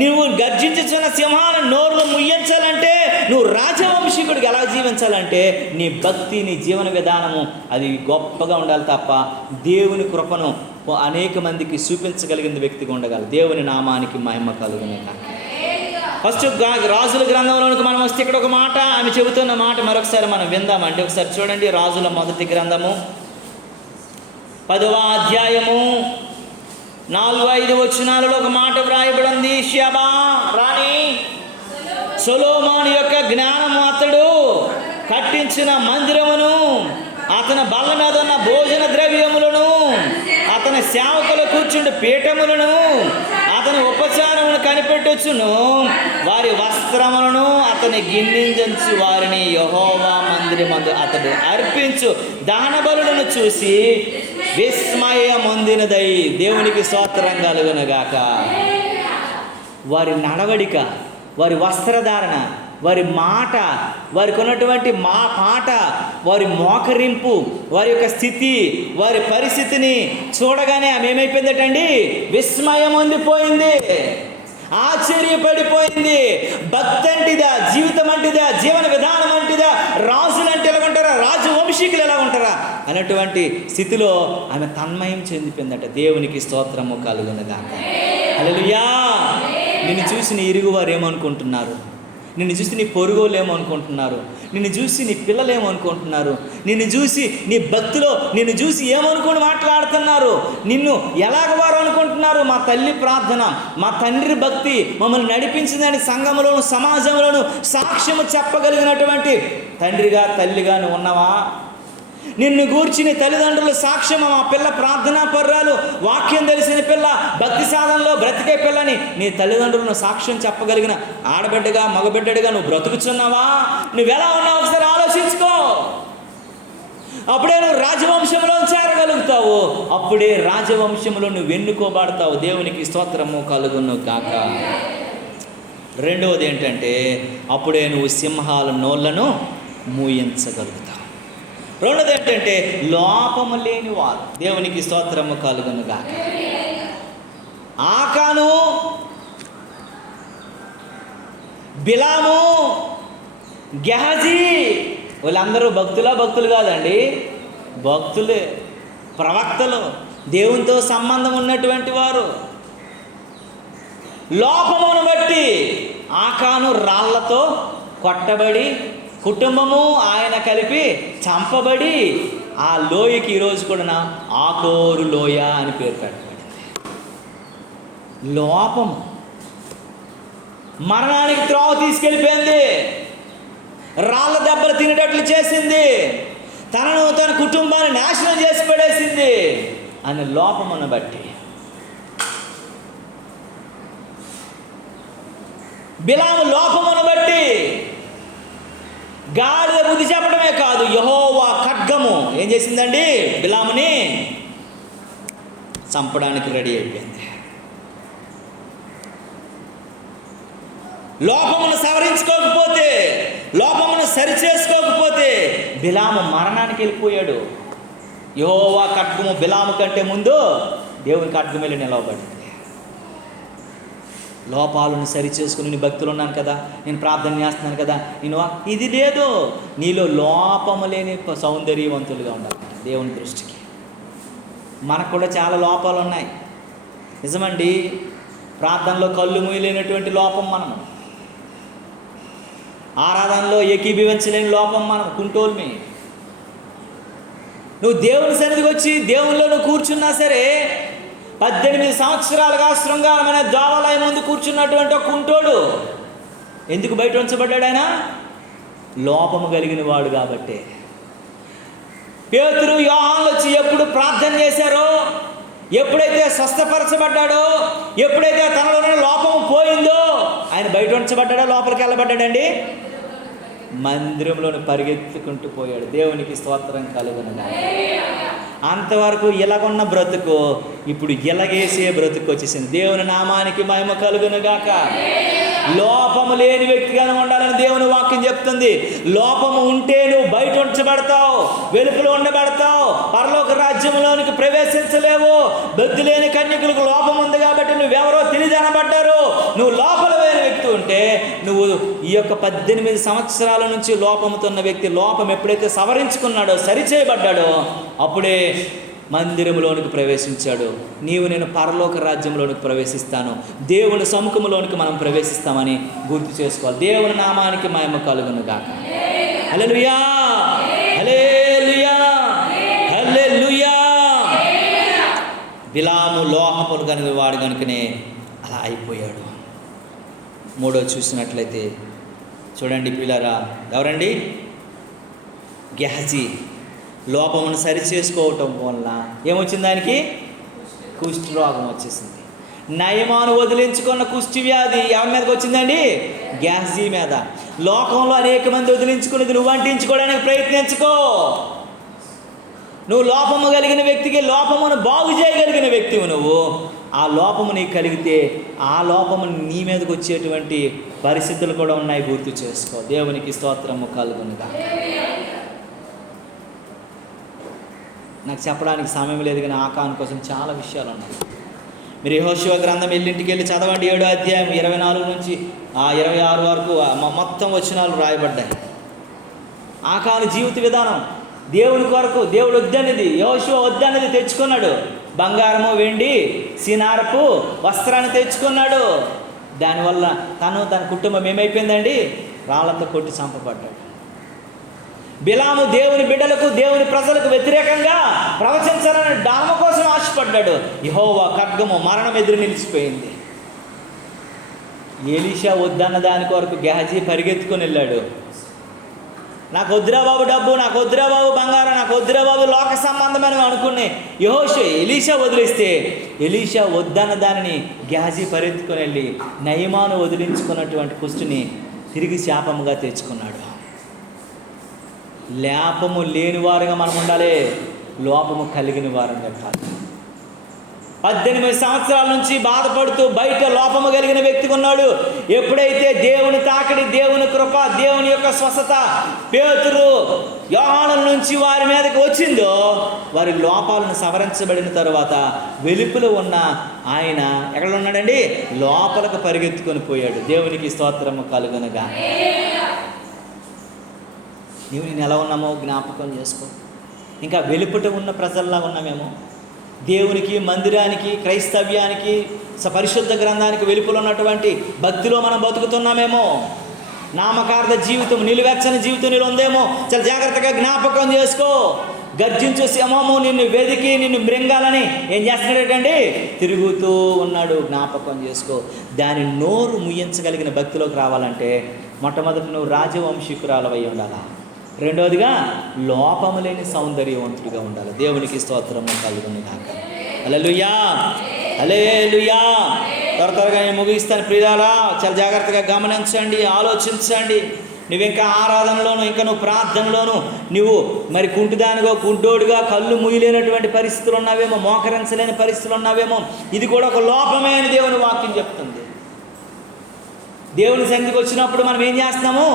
నువ్వు గర్జించుచున్న సింహాలను నోరులో ముయ్యించాలంటే, నువ్వు రాజవంశీకుడికి ఎలా జీవించాలంటే నీ భక్తి, నీ జీవన విధానము అది గొప్పగా ఉండాలి తప్ప దేవుని కృపను అనేక మందికి చూపించగలిగిన వ్యక్తిగా ఉండగలరు. దేవుని నామానికి మహిమ కలుగునే కాక. ఫస్ట్ రాజుల గ్రంథంలోనికి మనం వస్తే ఇక్కడ ఒక మాట ఆమె చెబుతున్న మాట మరొకసారి మనం విందామంటే, ఒకసారి చూడండి. రాజుల మొదటి గ్రంథము 10వ అధ్యాయము 4-5 వచనాలలో ఒక మాట వ్రాయబడింది. షాబా రాణి సొలొమోను యొక్క జ్ఞానము, అతడు కట్టించిన మందిరమును, అతని బల్ల మీద ఉన్న భోజన ద్రవ్యములను, అతని సేవకులు కూర్చుండి పీఠములను, అతని ఉపచారమును కనిపెట్టుచును, వారి వస్త్రములను అతని గిన్నించు వారిని యెహోవా మందిరమందు అతడు అర్పించు దహన బలులను చూసి విస్మయమొందినదై. దేవునికి స్తోత్రం కలుగునుగాక. వారి నడవడిక, వారి వస్త్రధారణ, వారి మాట, వారికి ఉన్నటువంటి పాట, వారి మోకరింపు, వారి యొక్క స్థితి, వారి పరిస్థితిని చూడగానే ఆమె ఏమైపోయిందటండి? విస్మయం ఉండిపోయింది, ఆశ్చర్యపడిపోయింది. భక్తి అంటిదా, జీవితం అంటిదా, జీవన విధానం అంటిదా, రాజులు అంటే ఎలా ఉంటారా, రాజు వంశీకులు ఎలా ఉంటారా అనేటువంటి స్థితిలో ఆమె తన్మయం చెందిపోయిందట. దేవునికి స్తోత్రము కలుగునుగాక. హల్లెలూయా. నిన్ను చూసిన ఇరుగువారు ఏమనుకుంటున్నారు? నిన్ను చూసి నీ పొరుగోళ్ళు ఏమనుకుంటున్నారు, నిన్ను చూసి నీ పిల్లలు ఏమనుకుంటున్నారు, నిన్ను చూసి నీ భక్తిలో నిన్ను చూసి ఏమనుకుని మాట్లాడుతున్నారు, నిన్ను ఎలాగ వారు అనుకుంటున్నారు. మా తల్లి ప్రార్థన, మా తండ్రి భక్తి మమ్మల్ని నడిపించిందని సంఘంలోను సమాజంలోను సాక్ష్యము చెప్పగలిగినటువంటి తండ్రిగా తల్లిగా నువ్వు ఉన్నావా? నిన్ను గూర్చి నీ తల్లిదండ్రుల సాక్ష్యం, మా పిల్ల ప్రార్థనా పర్రాలు, వాక్యం తెలిసిన పిల్ల, భక్తి సాధనలో బ్రతికే పిల్లని నీ తల్లిదండ్రులను సాక్ష్యం చెప్పగలిగిన ఆడబిడ్డగా మగబిడ్డగా నువ్వు బ్రతుకుతున్నావా? నువ్వెలా ఉన్నావు ఒకసారి ఆలోచించుకో. అప్పుడే నువ్వు రాజవంశంలో చేరగలుగుతావు, అప్పుడే రాజవంశంలో నువ్వు ఎన్నుకోబడతావు. దేవునికి స్తోత్రము కలుగును గాక. రెండవది ఏంటంటే, అప్పుడే నువ్వు సింహాల నోళ్లను మూయించగలుగుతావు. రెండోది ఏంటంటే, లోపము లేని వారు. దేవునికి స్తోత్రము కలుగును గాక. ఆకాను, బిలాము, గెహజీ వీళ్ళందరూ భక్తులు కాదండి, భక్తులే, ప్రవక్తలు, దేవునితో సంబంధం ఉన్నటువంటి వారు. లోపమును బట్టి ఆకాను రాళ్లతో కొట్టబడి, కుటుంబము ఆయన కలిపి చంపబడి, ఆ లోయకి ఈరోజు కూడా ఆకోరు లోయ అని పేరు పెట్టబడింది. లోపము మరణానికి త్రోవ తీసుకెళ్ళిపోయింది, రాళ్ళ దెబ్బలు తినేటట్లు చేసింది, తనను తన కుటుంబాన్ని నాశనం చేసి పడేసింది అని లోపమును బట్టి. బిలాము లోపమును బట్టి గాడిద బుద్ధి చెప్పడమే కాదు, యెహోవా ఖడ్గము ఏం చేసిందండి? బిలాముని చంపడానికి రెడీ అయిపోయింది. లోపమును సవరించుకోకపోతే, లోపమును సరిచేసుకోకపోతే బిలాము మరణానికి వెళ్ళిపోయాడు. యెహోవా ఖడ్గము బిలాము కంటే ముందు దేవుని ఖడ్గం వెళ్ళి నిలవబడింది. లోపాలను సరిచేసుకుని నేను భక్తులు ఉన్నాను కదా, నేను ప్రార్థన చేస్తున్నాను కదా, నేను ఇది లేదు. నీలో లోపము లేని సౌందర్యవంతులుగా ఉండాలి దేవుని దృష్టికి. మనకు కూడా చాలా లోపాలు ఉన్నాయి, నిజమండి. ప్రార్థనలో కళ్ళు మూయలేనటువంటి లోపం మనం, ఆరాధనలో ఏకీభవించలేని లోపం మనం, కుంటోల్మి. నువ్వు దేవుని సన్నిధికి వచ్చి దేవునిలో నువ్వు కూర్చున్నా సరే, 18 సంవత్సరాలుగా శృంగారమైన దేవాలయం ముందు కూర్చున్నటువంటి ఒక కుంటోడు ఎందుకు బయట ఉంచబడ్డాడు? ఆయన లోపము కలిగిన వాడు కాబట్టే. పేతురు యోహానులు వచ్చి ఎప్పుడు ప్రార్థన చేశారో, ఎప్పుడైతే స్వస్థపరచబడ్డాడో, ఎప్పుడైతే తనలోనే లోపము పోయిందో, ఆయన బయట ఉంచబడ్డాడో లోపలికి వెళ్ళబడ్డాడండి? మందిరంలోని పరిగెత్తుకుంటూ పోయాడు. దేవునికి స్తోత్రం కలుగును. అంతవరకు ఇలాగున్న బ్రతుకు ఇప్పుడు ఇలాగేసే బ్రతుకు వచ్చేసింది. దేవుని నామానికి మహిమ కలుగును గాక. లోపము లేని వ్యక్తిగానే ఉండాలని దేవుని వాక్యం చెప్తుంది. లోపము ఉంటే నువ్వు బయట ఉంచబడతావు, వెలుపులో ఉండబడతావు, పరలోక రాజ్యంలోనికి ప్రవేశించలేవు. బుద్ధి లేని కన్యకులకు లోపం ఉంది కాబట్టి నువ్వెవరో తెలియదనబడ్డారు. నువ్వు లోపల లేని వ్యక్తి ఉంటే, నువ్వు ఈ యొక్క 18 సంవత్సరాల నుంచి లోపముతో ఉన్న వ్యక్తి లోపం ఎప్పుడైతే సవరించుకున్నాడో, సరిచేయబడ్డాడో, అప్పుడే మందిరంలోనికి ప్రవేశించాడు. నీవు నేను పరలోక రాజ్యంలోనికి ప్రవేశిస్తాను, దేవుని సముఖంలోనికి మనం ప్రవేశిస్తామని గుర్తు చేసుకోవాలి. దేవుని నామానికి మహిమ కలుగును గాక. హల్లెలూయా, హల్లెలూయా, హల్లెలూయా. బిలాము లోహపులు కనుక వాడు కనుకనే అలా అయిపోయాడు. మూడో చూసినట్లయితే చూడండి పిల్లరా, ఎవరండి? గెహజీ లోపమును సరిచేసుకోవటం వల్ల ఏమొచ్చింది? ఆయనకి కుష్టి రోగం వచ్చేసింది. నయమాను వదిలించుకున్న కుష్టి వ్యాధి ఎవరి మీదకి వచ్చిందండి? గెహజీ మీద. లోకంలో అనేక మంది వదిలించుకునేది నువ్వు అంటించుకోవడానికి ప్రయత్నించుకో. నువ్వు లోపము కలిగిన వ్యక్తికి లోపమును బాగు చేయగలిగిన వ్యక్తివి. నువ్వు ఆ లోపము నీకు కలిగితే ఆ లోపము నీ మీదకి వచ్చేటువంటి పరిస్థితులు కూడా ఉన్నాయి, గుర్తు చేసుకో. దేవునికి స్తోత్రము కలుగునుగా. నాకు చెప్పడానికి సమయం లేదు, కానీ ఆకాను కోసం చాలా విషయాలు ఉన్నాయి. మీరు యెహోషువ గ్రంథం ఎల్లింటికి వెళ్ళి చదవండి. 7వ అధ్యాయం 24 నుంచి 26 వరకు మొత్తం వచనాలు రాయబడ్డాయి. ఆకాను జీవిత విధానం దేవుని కొరకు, దేవుడు వద్దనేది, యెహోషువ వద్దనేది తెచ్చుకున్నాడు. బంగారము, వెండి, సినారపు వస్త్రాన్ని తెచ్చుకున్నాడు. దానివల్ల తన కుటుంబం ఏమైపోయిందండి? రాళ్లతో కొట్టి చంపబడ్డాడు. బిలాము దేవుని బిడ్డలకు, దేవుని ప్రజలకు వ్యతిరేకంగా ప్రవచించాలని డామ కోసం ఆశపడ్డాడు. యెహోవా ఖడ్గము మరణం ఎదురు నిలిచిపోయింది. ఎలీషా వద్దన్న దాని కొరకు గెహజీ పరిగెత్తుకొని వెళ్ళాడు. నాకు వద్దురా బాబు డబ్బు, నాకు వద్దురా బాబు బంగారం, నాకు వద్దురా బాబు లోక సంబంధమని అనుకునే ఎలీషా వదిలేస్తే, ఎలీషా వద్దన్న దానిని గెహజీ పరిగెత్తుకొని వెళ్ళి నయమాను వదిలించుకున్నటువంటి కుష్టుని తిరిగి శాపముగా తెచ్చుకున్నాడు. లేపము లేని వారుగా మనం ఉండాలి, లోపము కలిగిన వారంగా కాదు. 18 సంవత్సరాల నుంచి బాధపడుతూ బయట లోపము కలిగిన వ్యక్తిగా ఉన్నాడు. ఎప్పుడైతే దేవుని తాకిడి, దేవుని కృప, దేవుని యొక్క స్వస్థత పేతురు, యోహానుల నుంచి వారి మీదకి వచ్చిందో, వారి లోపాలను సవరించబడిన తర్వాత వెలుపులో ఉన్న ఆయన ఎక్కడ ఉన్నాడండి? లోపలకు పరిగెత్తుకొని పోయాడు. దేవునికి స్తోత్రము కలుగునుగా. నీవు నేను ఎలా ఉన్నామో జ్ఞాపకం చేసుకో. ఇంకా వెలుపట ఉన్న ప్రజల్లా ఉన్నామేమో. దేవునికి, మందిరానికి, క్రైస్తవ్యానికి, పరిశుద్ధ గ్రంథానికి వెలుపల ఉన్నటువంటి భక్తిలో మనం బతుకుతున్నామేమో. నామకార్థ జీవితం, నిలువెచ్చని జీవితం నీలో ఉందేమో. చాలా జాగ్రత్తగా జ్ఞాపకం చేసుకో. గర్జించు సింహము నిన్ను వెదికి నిన్ను మృంగాలని ఏం చేస్తున్నాడటండి? తిరుగుతూ ఉన్నాడు. జ్ఞాపకం చేసుకో. దాని నోరు ముయ్యించగలిగిన భక్తిలోకి రావాలంటే మొట్టమొదటి నువ్వు రాజవంశీకురాలవై ఉండాలా. రెండవదిగా లోపము లేని సౌందర్యవంతుడిగా ఉండాలి. దేవునికి స్తోత్రము కలుగునుగాక. హల్లెలూయా, హల్లెలూయా. త్వరగా నేను ముగిస్తాను ప్రియులారా. చాలా జాగ్రత్తగా గమనించండి, ఆలోచించండి. నువ్వు ఇంకా ఆరాధనలోను, ఇంకా నువ్వు ప్రార్థనలోను నువ్వు మరి కుంటోడుగా కళ్ళు ముయ్యలేనటువంటి పరిస్థితులు ఉన్నావేమో, మోకరించలేని పరిస్థితులు ఉన్నావేమో. ఇది కూడా ఒక లోపమే అని దేవుని వాక్యం చెప్తుంది. దేవుని సన్నిధికి వచ్చినప్పుడు మనం ఏం చేస్తున్నాము?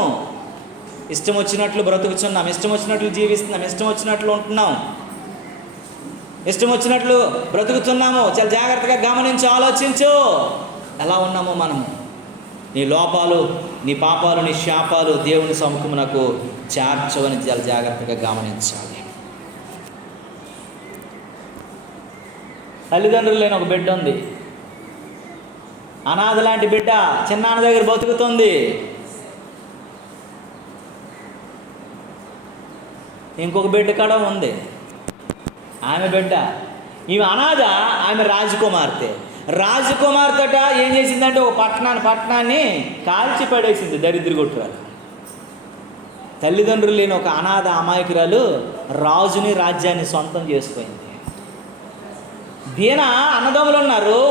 ఇష్టం వచ్చినట్లు బ్రతుకుతున్నాం, ఇష్టం వచ్చినట్లు జీవిస్తున్నాం, ఇష్టం వచ్చినట్లు ఉంటున్నాం, ఇష్టం వచ్చినట్లు బ్రతుకుతున్నాము. చాలా జాగ్రత్తగా గమనించు, ఆలోచించు. ఎలా ఉన్నామో మనము? నీ లోపాలు, నీ పాపాలు, నీ శాపాలు దేవుని సముఖమునకు చేర్చవని చాలా జాగ్రత్తగా గమనించాలి. తల్లిదండ్రులు లేని ఒక బిడ్డ ఉంది. అనాథ లాంటి బిడ్డ చిన్నాన్న దగ్గర బతుకుతుంది. ఇంకొక బిడ్డ కాడ ఉంది, ఆమె బిడ్డ. ఈమె అనాథ, ఆమె రాజకుమార్తె. రాజకుమార్తెట ఏం చేసిందంటే ఒక పట్టణాన్ని కాల్చి పడేసింది దరిద్ర కొట్టురాలు. తల్లిదండ్రులు లేని ఒక అనాథ అమాయకురాలు రాజుని, రాజ్యాన్ని సొంతం చేసుకుంది. దీన అన్నదమ్ములు ఉన్నారు,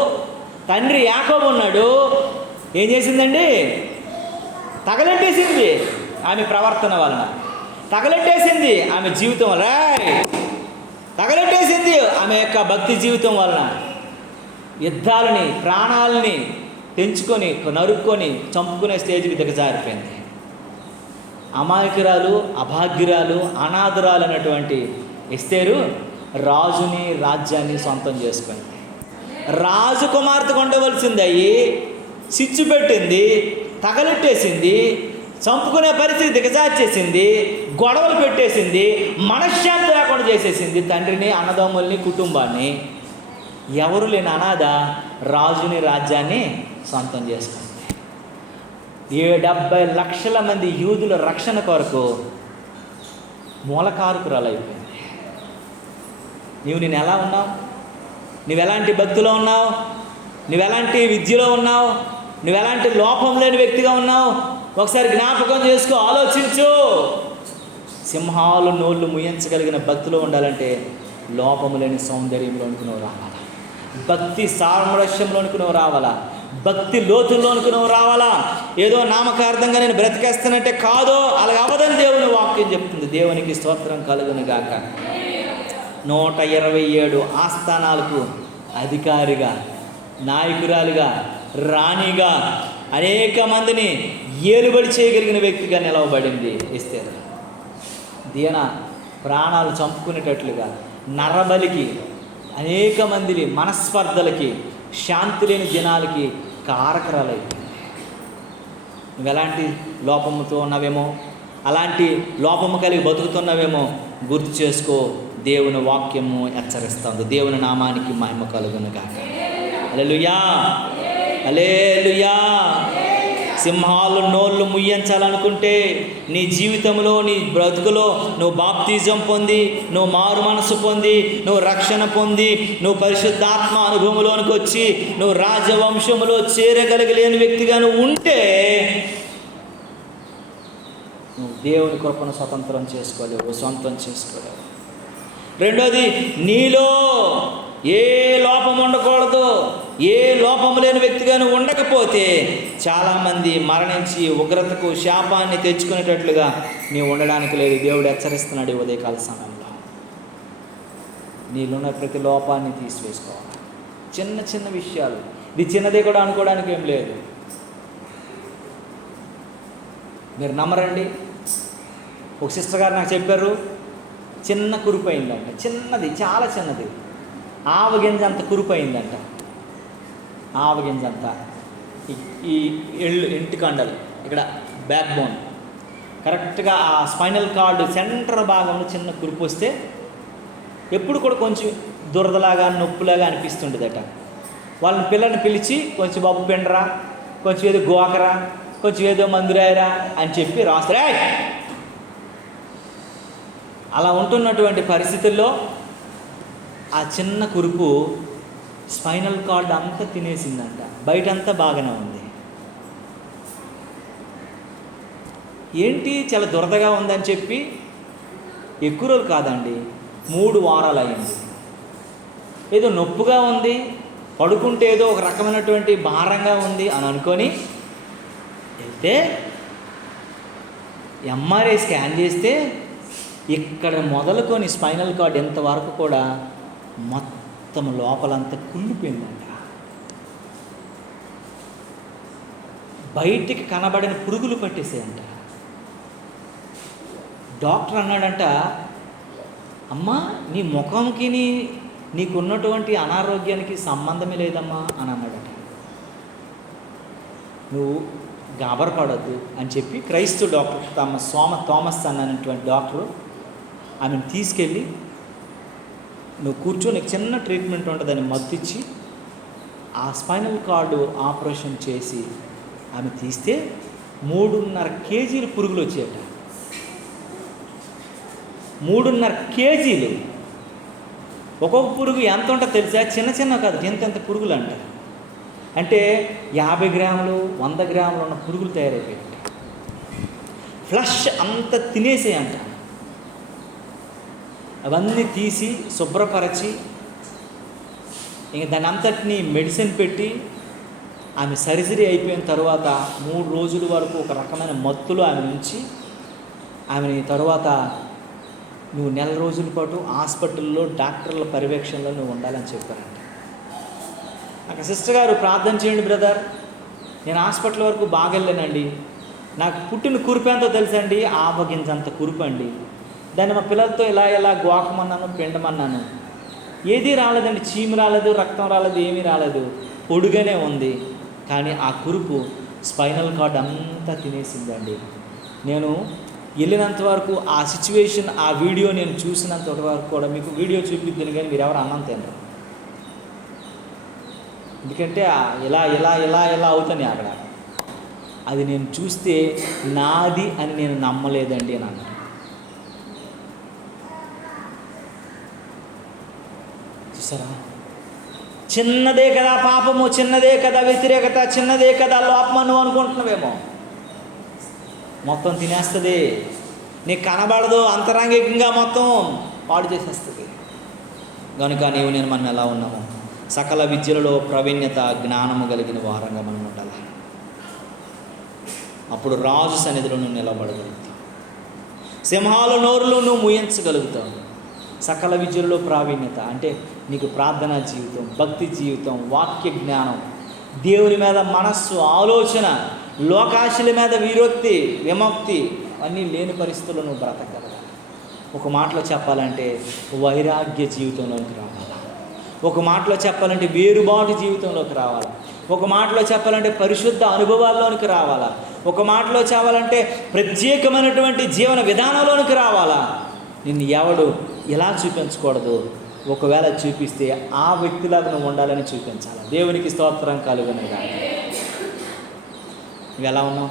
తండ్రి యాకోబు ఉన్నాడు. ఏం చేసిందండి? తగలెట్టేసింది. ఆమె ప్రవర్తన వలన తగలెట్టేసింది. ఆమె జీవితం తగలెట్టేసింది. ఆమె యొక్క భక్తి జీవితం వలన యుద్ధాలని, ప్రాణాలని తెంచుకొని, నరుక్కొని చంపుకునే స్టేజ్కి దిగజారిపోయింది. అమాయకురాలు, అభాగ్యురాలు, అనాథురాలు అన్నటువంటి ఎస్తేరు రాజుని, రాజ్యాన్ని సొంతం చేసుకుంది. రాజకుమార్తె ఉండవలసింది అయ్యి చిచ్చు పెట్టింది, తగలెట్టేసింది, చంపుకునే పరిస్థితి దిగజార్చేసింది, గొడవలు పెట్టేసింది, మనశ్శాంతి లేకుండా చేసేసింది తండ్రిని, అన్నదమ్ముల్ని, కుటుంబాన్ని. ఎవరు లేని అనాథ రాజుని, రాజ్యాన్ని సొంతం చేసుకుంది. 70 లక్షల మంది యూదుల రక్షణ కొరకు మూలకారకురాలైపోయింది. నేను ఎలా ఉన్నావు? నువ్వెలాంటి భక్తిలో ఉన్నావు? నువ్వెలాంటి విద్యలో ఉన్నావు? నువ్వెలాంటి లోపం లేని వ్యక్తిగా ఉన్నావు? ఒకసారి జ్ఞాపకం చేసుకో, ఆలోచించు. సింహాలు నోళ్ళు ముయ్యించగలిగిన భక్తిలో ఉండాలంటే లోపము లేని సౌందర్యంలోనికి నువ్వు రావాలా, భక్తి సామరస్యంలోనికి నువ్వు రావాలా, భక్తి లోతుల్లోనికి నువ్వు రావాలా. ఏదో నామకార్థంగా నేను బ్రతికేస్తానంటే కాదో, అలాగ అవదని దేవుని వాక్యం చెప్తుంది. దేవునికి స్తోత్రం కలుగును గాక. 127 ఆస్థానాలకు అధికారిగా, నాయకురాలుగా, రాణిగా, అనేక మందిని ఏలుబడి చేయగలిగిన వ్యక్తిగా నిలవబడింది ఎస్తేరు. దీన ప్రాణాలు చంపుకునేటట్లుగా నరబలికి, అనేక మందిని మనస్పర్ధలకి, శాంతి లేని దినాలకి కారకరాలైపోయింది. నువ్వు ఎలాంటి లోపముతో ఉన్నావేమో, అలాంటి లోపము కలిగి బతుకుతున్నావేమో గుర్తు చేసుకో. దేవుని వాక్యము హెచ్చరిస్తుంది. దేవుని నామానికి మహిమ కలుగును గాక. హల్లెలూయా. హల్లెలూయా. సింహాలు నోళ్ళు ముయ్యించాలనుకుంటే నీ జీవితంలో, నీ బ్రతుకులో నువ్వు బాప్తిజం పొంది, నువ్వు మారు మనసు పొంది, నువ్వు రక్షణ పొంది, నువ్వు పరిశుద్ధాత్మ అనుభవంలోనికి వచ్చి నువ్వు రాజవంశంలో చేరగలిగలేని వ్యక్తిగా నువ్వు ఉంటే నువ్వు దేవుని కృపను స్వతంత్రం చేసుకోలేవు, సొంతం చేసుకోలేవు. రెండోది, నీలో ఏ లోపం ఉండకూడదు. ఏ లోపం లేని వ్యక్తిగా నువ్వు ఉండకపోతే చాలామంది మరణించి ఉగ్రతకు శాపాన్ని తెచ్చుకునేటట్లుగా నీవు ఉండడానికి లేదు. దేవుడు హెచ్చరిస్తున్నాడు ఈ ఉదయకాల సమయంలో. నీలోన్న ప్రతి లోపాన్ని తీసివేసుకోవాలి. చిన్న చిన్న విషయాలు, ఇది చిన్నదే కూడా అనుకోవడానికి ఏం లేదు. మీరు నమ్మరండి, ఒక సిస్టర్ గారు నాకు చెప్పారు, చిన్న కురుపు అయిందంట. చిన్నది, చాలా చిన్నది, ఆవగింజ అంత కురుపు అయిందంట. ఆవగింజ అంత ఈ ఇంటికండలు ఇక్కడ బ్యాక్ బోన్ కరెక్ట్గా ఆ స్పైనల్ కార్డు సెంటర్ భాగంలో చిన్న కురుపు వస్తే ఎప్పుడు కూడా కొంచెం దురదలాగా నొప్పులాగా అనిపిస్తుంటుందట. వాళ్ళని పిల్లల్ని పిలిచి కొంచెం బాబు పిండరా, కొంచెం ఏదో గోకరా, కొంచెం ఏదో మందురాయరా అని చెప్పి రాస్తారా. అలా ఉంటున్నటువంటి పరిస్థితుల్లో ఆ చిన్న కురుపు స్పైనల్ కార్డ్ అంతా తినేసిందంట. బయటంతా బాగానే ఉంది. ఏంటి చాలా దురదగా ఉందని చెప్పి ఎక్కువ రోజులు కాదండి, 3 వారాలు అయింది. ఏదో నొప్పుగా ఉంది, పడుకుంటే ఏదో ఒక రకమైనటువంటి భారంగా ఉంది అని అనుకొని వెళ్తే ఎంఆర్ఐ స్కాన్ చేస్తే ఇక్కడ మొదలుకొని స్పైనల్ కార్డ్ ఎంతవరకు కూడా మొత్తం లోపలంతా కుళ్ళిపోయిందంట. బయటికి కనబడిన పురుగులు పట్టేసాయంట. డాక్టర్ అన్నాడంట, అమ్మా నీ ముఖంకి నీకున్నటువంటి అనారోగ్యానికి సంబంధమే లేదమ్మా అని అన్నాడట. నువ్వు గాబరపడద్దు అని చెప్పి క్రైస్తవ డాక్టర్ థామస్ అన్నటువంటి డాక్టరు ఆమెను తీసుకెళ్ళి, నువ్వు కూర్చో, నీకు చిన్న ట్రీట్మెంట్ ఉంటుందని మత్తిచ్చి ఆ స్పైనల్ కార్డు ఆపరేషన్ చేసి ఆమె తీస్తే 3.5 కేజీల పురుగులు వచ్చాయట. 3.5 కేజీలు. ఒక్కొక్క పురుగు ఎంత ఉంటుందో తెలుసా? చిన్న చిన్న కాదు, ఎంతెంత పురుగులు అంట. అంటే 50 గ్రాములు 100 గ్రాములు ఉన్న పురుగులు తయారైపోయాయి. ఫ్లష్ అంత తినేసేయంట. అవన్నీ తీసి శుభ్రపరచి ఇంక దాని అంతటిని మెడిసిన్ పెట్టి ఆమె సర్జరీ అయిపోయిన తర్వాత 3 రోజుల వరకు ఒక రకమైన మత్తులో ఆమె నుంచి ఆమెని తర్వాత నువ్వు 1 నెల రోజుల పాటు హాస్పిటల్లో డాక్టర్ల పర్యవేక్షణలో నువ్వు ఉండాలని చెప్పారంట. నాకు సిస్టర్ గారు ప్రార్థన చేయండి బ్రదర్, నేను హాస్పిటల్ వరకు బాగా వెళ్ళానండి, నాకు పుట్టిన కురుపు ఎంతో తెలుసండి, ఆవగింజంత కురుపు అండి. దాన్ని మా పిల్లలతో ఇలా గోకమన్నాను, పిండమన్నాను, ఏదీ రాలేదండి. చీము రాలేదు, రక్తం రాలేదు, ఏమీ రాలేదు, పొడుగానే ఉంది. కానీ ఆ కురుపు స్పైనల్ కార్డ్ అంతా తినేసిందండి. నేను వెళ్ళినంత వరకు ఆ సిచ్యువేషన్, ఆ వీడియో నేను చూసినంత వరకు కూడా మీకు వీడియో చూపిద్దాను, కానీ మీరు ఎవరు అన్నం తినరు. ఎందుకంటే ఇలా అవుతాను అక్కడ. అది నేను చూస్తే నాది అని నేను నమ్మలేదండి అని అన్నాను. చూసారా, చిన్నదే కదా పాపము, చిన్నదే కదా వ్యతిరేకత, చిన్నదే కదా లోపం నువ్వు అనుకుంటున్నావేమో, మొత్తం తినేస్తుంది. నీకు కనబడదు, అంతరంగికంగా మొత్తం పాడు చేసేస్తుంది. కనుక నేను మనం ఎలా ఉన్నాము? సకల విద్యలలో ప్రావీణ్యత, జ్ఞానము కలిగిన వారంగా మనం ఉండాలి. అప్పుడు రాజు సన్నిధిలో నువ్వు నిలబడగలుగుతావు. సింహాల నోరులు నువ్వు ముయించగలుగుతావు. సకల విద్యలలో ప్రావీణ్యత అంటే నీకు ప్రార్థనా జీవితం, భక్తి జీవితం, వాక్య జ్ఞానం, దేవుని మీద మనస్సు, ఆలోచన, లోకాశల మీద విరక్తి, విముక్తి అన్నీ లేని పరిస్థితుల్లో నువ్వు బ్రతకగలగాలి. ఒక మాటలో చెప్పాలంటే వైరాగ్య జీవితంలోకి రావాలి. ఒక మాటలో చెప్పాలంటే వేరుబాటు జీవితంలోకి రావాలి. ఒక మాటలో చెప్పాలంటే పరిశుద్ధ అనుభవాల్లోనికి రావాలా. ఒక మాటలో చెప్పాలంటే ప్రత్యేకమైనటువంటి జీవన విధానంలోనికి రావాలా. నిన్ను ఎవడు ఎలా చూపించకూడదు, ఒకవేళ చూపిస్తే ఆ వ్యక్తిలాగా నువ్వు ఉండాలని చూపించాలి. దేవునికి స్తోత్రం కలుగునుగా. నువ్వు ఎలా ఉన్నావు?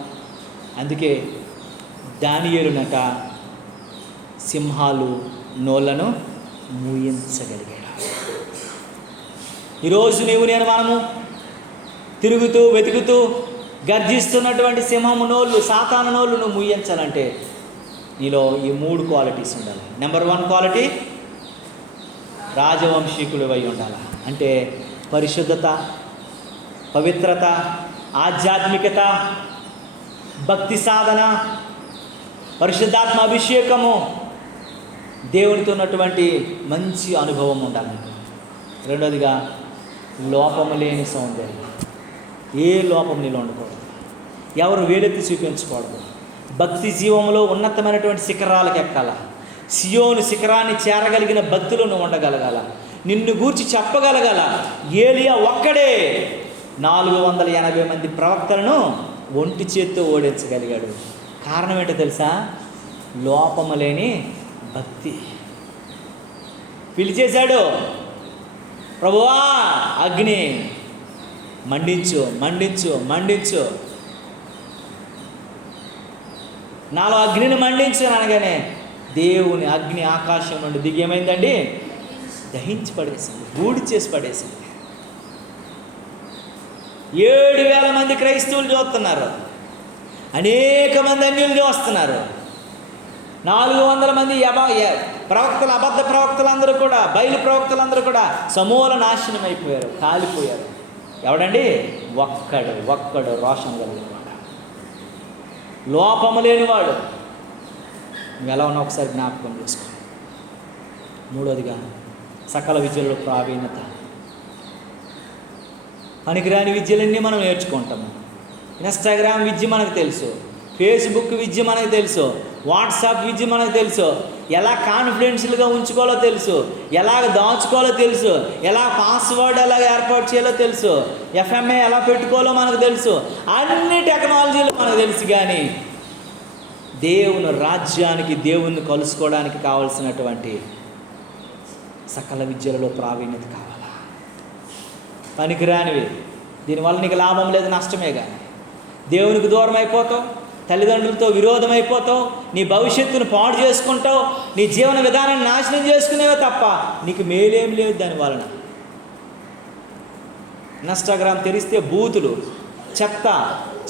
అందుకే దానియేలునట సింహాలు నోళ్లను మూయించగలిగాడు. ఈరోజు మనము తిరుగుతూ వెతుకుతూ గర్జిస్తున్నటువంటి సింహము నోళ్ళు, సాతాను నోళ్ళు నువ్వు మూయించాలంటే నీలో ఈ 3 క్వాలిటీస్ ఉండాలి. నెంబర్ 1 క్వాలిటీ, రాజవంశీకులు అయి ఉండాలి. అంటే పరిశుద్ధత, పవిత్రత, ఆధ్యాత్మికత, భక్తి సాధన, పరిశుద్ధాత్మ అభిషేకము, దేవునితో ఉన్నటువంటి మంచి అనుభవం ఉండాలి. రెండోదిగా లోపము లేని సౌందర్యం. ఏ లోపం నీలో ఉండకూడదు, ఎవరు వేలెత్తి చూపించకూడదు. భక్తి జీవంలో ఉన్నతమైనటువంటి శిఖరాలకు ఎక్కాల. సియోను శిఖరాన్ని చేరగలిగిన భక్తులు నువ్వు ఉండగలగాల. నిన్ను గూర్చి చెప్పగలగాల. ఏలియా ఒక్కడే 480 మంది ప్రవక్తలను ఒంటి చేత్తో ఓడించగలిగాడు. కారణం ఏంటో తెలుసా? లోపము లేని భక్తి. పిలిచేశాడు, ప్రభువా అగ్ని మండించు మండించు మండించు, నాలో అగ్నిని మండించు అనగానే దేవుని అగ్ని ఆకాశం నుండి దిగి ఏమైందండి? దహించి పడేసింది, బూడి చేసి పడేసింది. 7,000 మంది క్రైస్తవులు చూస్తున్నారు, అనేక మంది అన్యులు చూస్తున్నారు. 400 మంది ప్రవక్తలు, అబద్ధ ప్రవక్తలందరూ కూడా, బయలు ప్రవక్తలందరూ కూడా సమూల నాశనం అయిపోయారు, కాలిపోయారు. ఎవడండి? ఒక్కడు రోషం కలిగినవాడు, లోపము లేనివాడు. నువ్వు ఎలా ఉన్నావు ఒకసారి జ్ఞాపకం చేసుకో. మూడోదిగా సకల విద్యలో ప్రావీణ్యత. పనికిరాని విద్యలన్నీ మనం నేర్చుకుంటాము. ఇన్స్టాగ్రామ్ విద్య మనకు తెలుసు, ఫేస్బుక్ విద్య మనకు తెలుసు, వాట్సాప్ విద్య మనకు తెలుసు, ఎలా కాన్ఫిడెన్షియల్గా ఉంచుకోవాలో తెలుసు, ఎలాగ దాచుకోవాలో తెలుసు, ఎలా పాస్వర్డ్ ఎలా ఏర్పాటు చేయాలో తెలుసు, ఎఫ్ఎంఏ ఎలా పెట్టుకోవాలో మనకు తెలుసు. అన్ని టెక్నాలజీలు మనకు తెలుసు. కానీ దేవుని రాజ్యానికి, దేవుణ్ణి కలుసుకోవడానికి కావలసినటువంటి సకల విద్యలలో ప్రావీణ్యత కావాలా? పనికిరానివి, దీనివల్ల నీకు లాభం లేదు, నష్టమే. కానీ దేవునికి దూరం అయిపోతావు, తల్లిదండ్రులతో విరోధం అయిపోతావు, నీ భవిష్యత్తును పాడు చేసుకుంటావు, నీ జీవన విధానాన్ని నాశనం చేసుకునేవే తప్ప నీకు మేలేం లేదు దాని వలన. ఇన్స్టాగ్రామ్ తెరిస్తే బూతులు, చెత్త,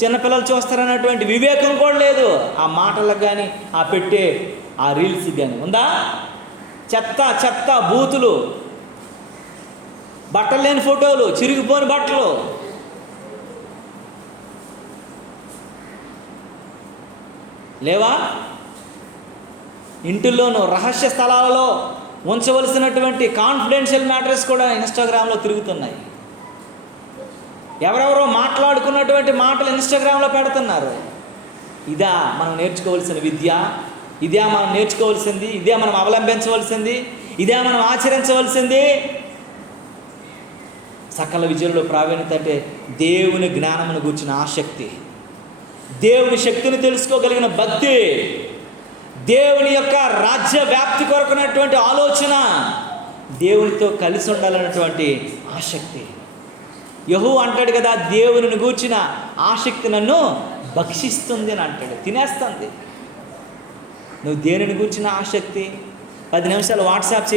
చిన్నపిల్లలు చూస్తారన్నటువంటి వివేకం కూడా లేదు ఆ మాటలకు కానీ, ఆ పెట్టే ఆ రీల్స్ కానీ ఉందా? చెత్త బూతులు, బట్టలు లేని ఫోటోలు, చిరిగిపోని బట్టలు. లేవా? ఇంటిల్లోనూ రహస్య స్థలాలలో ఉంచవలసినటువంటి కాన్ఫిడెన్షియల్ మ్యాటర్స్ కూడా ఇన్స్టాగ్రామ్లో తిరుగుతున్నాయి. ఎవరెవరో మాట్లాడుకున్నటువంటి మాటలు ఇన్స్టాగ్రామ్లో పెడుతున్నారు. ఇదా మనం నేర్చుకోవాల్సిన విద్య? ఇదే మనం నేర్చుకోవాల్సింది? ఇదే మనం అవలంబించవలసింది? ఇదే మనం ఆచరించవలసింది? సకల విద్యలో ప్రావీణ్యత అంటే దేవుని జ్ఞానమును గూర్చిన ఆసక్తి, దేవుని శక్తిని తెలుసుకోగలిగిన భక్తి, దేవుని యొక్క రాజ్య వ్యాప్తి కొరకున్నటువంటి ఆలోచన, దేవునితో కలిసి ఉండాలన్నటువంటి ఆసక్తి. యెహోవా అంటాడు కదా, దేవుని గూర్చిన ఆసక్తి నన్ను భక్షిస్తుంది అని అంటాడు, తినేస్తుంది. నువ్వు దేనిని గూర్చిన ఆసక్తి? 10 నిమిషాలు వాట్సాప్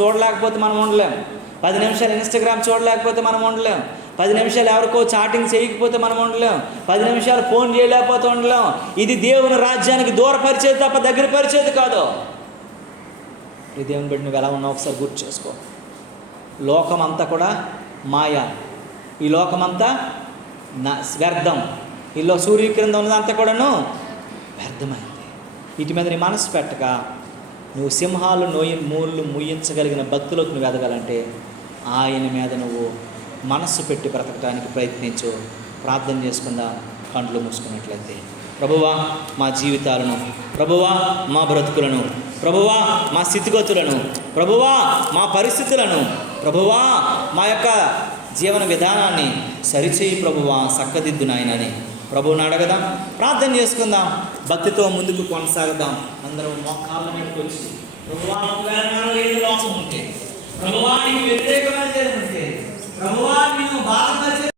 చూడలేకపోతే మనం ఉండలేం. 10 నిమిషాలు ఇన్స్టాగ్రామ్ చూడలేకపోతే మనం ఉండలేం. 10 నిమిషాలు ఎవరికో చాటింగ్ చేయకపోతే మనం ఉండలేం. 10 నిమిషాలు ఫోన్ చేయలేకపోతే ఉండలేం. ఇది దేవుని రాజ్యానికి దూరపరిచేది తప్ప దగ్గర పరిచేది కాదు. ఈ దేవుని బట్టి నువ్వు ఎలా ఉన్నావు ఒకసారి గుర్తు చేసుకో. లోకమంతా కూడా మాయ, ఈ లోకమంతా వ్యర్థం, ఇల్లో సూర్య క్రింద ఉన్నదంతా కూడాను వ్యర్థమైంది. వీటి మీద నీ మనసు పెట్టక నువ్వు సింహాలు మూళ్ళు ముయ్యించగలిగిన భక్తులకు నువ్వు ఎదగాలంటే ఆయన మీద నువ్వు మనస్సు పెట్టి బ్రతకడానికి ప్రయత్నించు. ప్రార్థన చేసుకుందాం కండ్లు మూసుకున్నట్లయితే. ప్రభువా మా జీవితాలను, ప్రభువా మా బ్రతుకులను, ప్రభువా మా స్థితిగతులను, ప్రభువా మా పరిస్థితులను, ప్రభువా మా యొక్క జీవన విధానాన్ని సరిచేయి ప్రభువా, చక్కదిద్దు నాయనని ప్రభువుని అడగదాం, ప్రార్థన చేసుకుందాం, భక్తితో ముందుకు కొనసాగదాం. అందరం మోకాళ్ళ మీదకి వచ్చి ప్రభువా ఒకవేళ నాలో ఏది లోపం ఉంటే, ప్రభువా నీకు వ్యతిరేకమైన చేయాలంటే ప్రభువా నిన్ను బాధపరిచే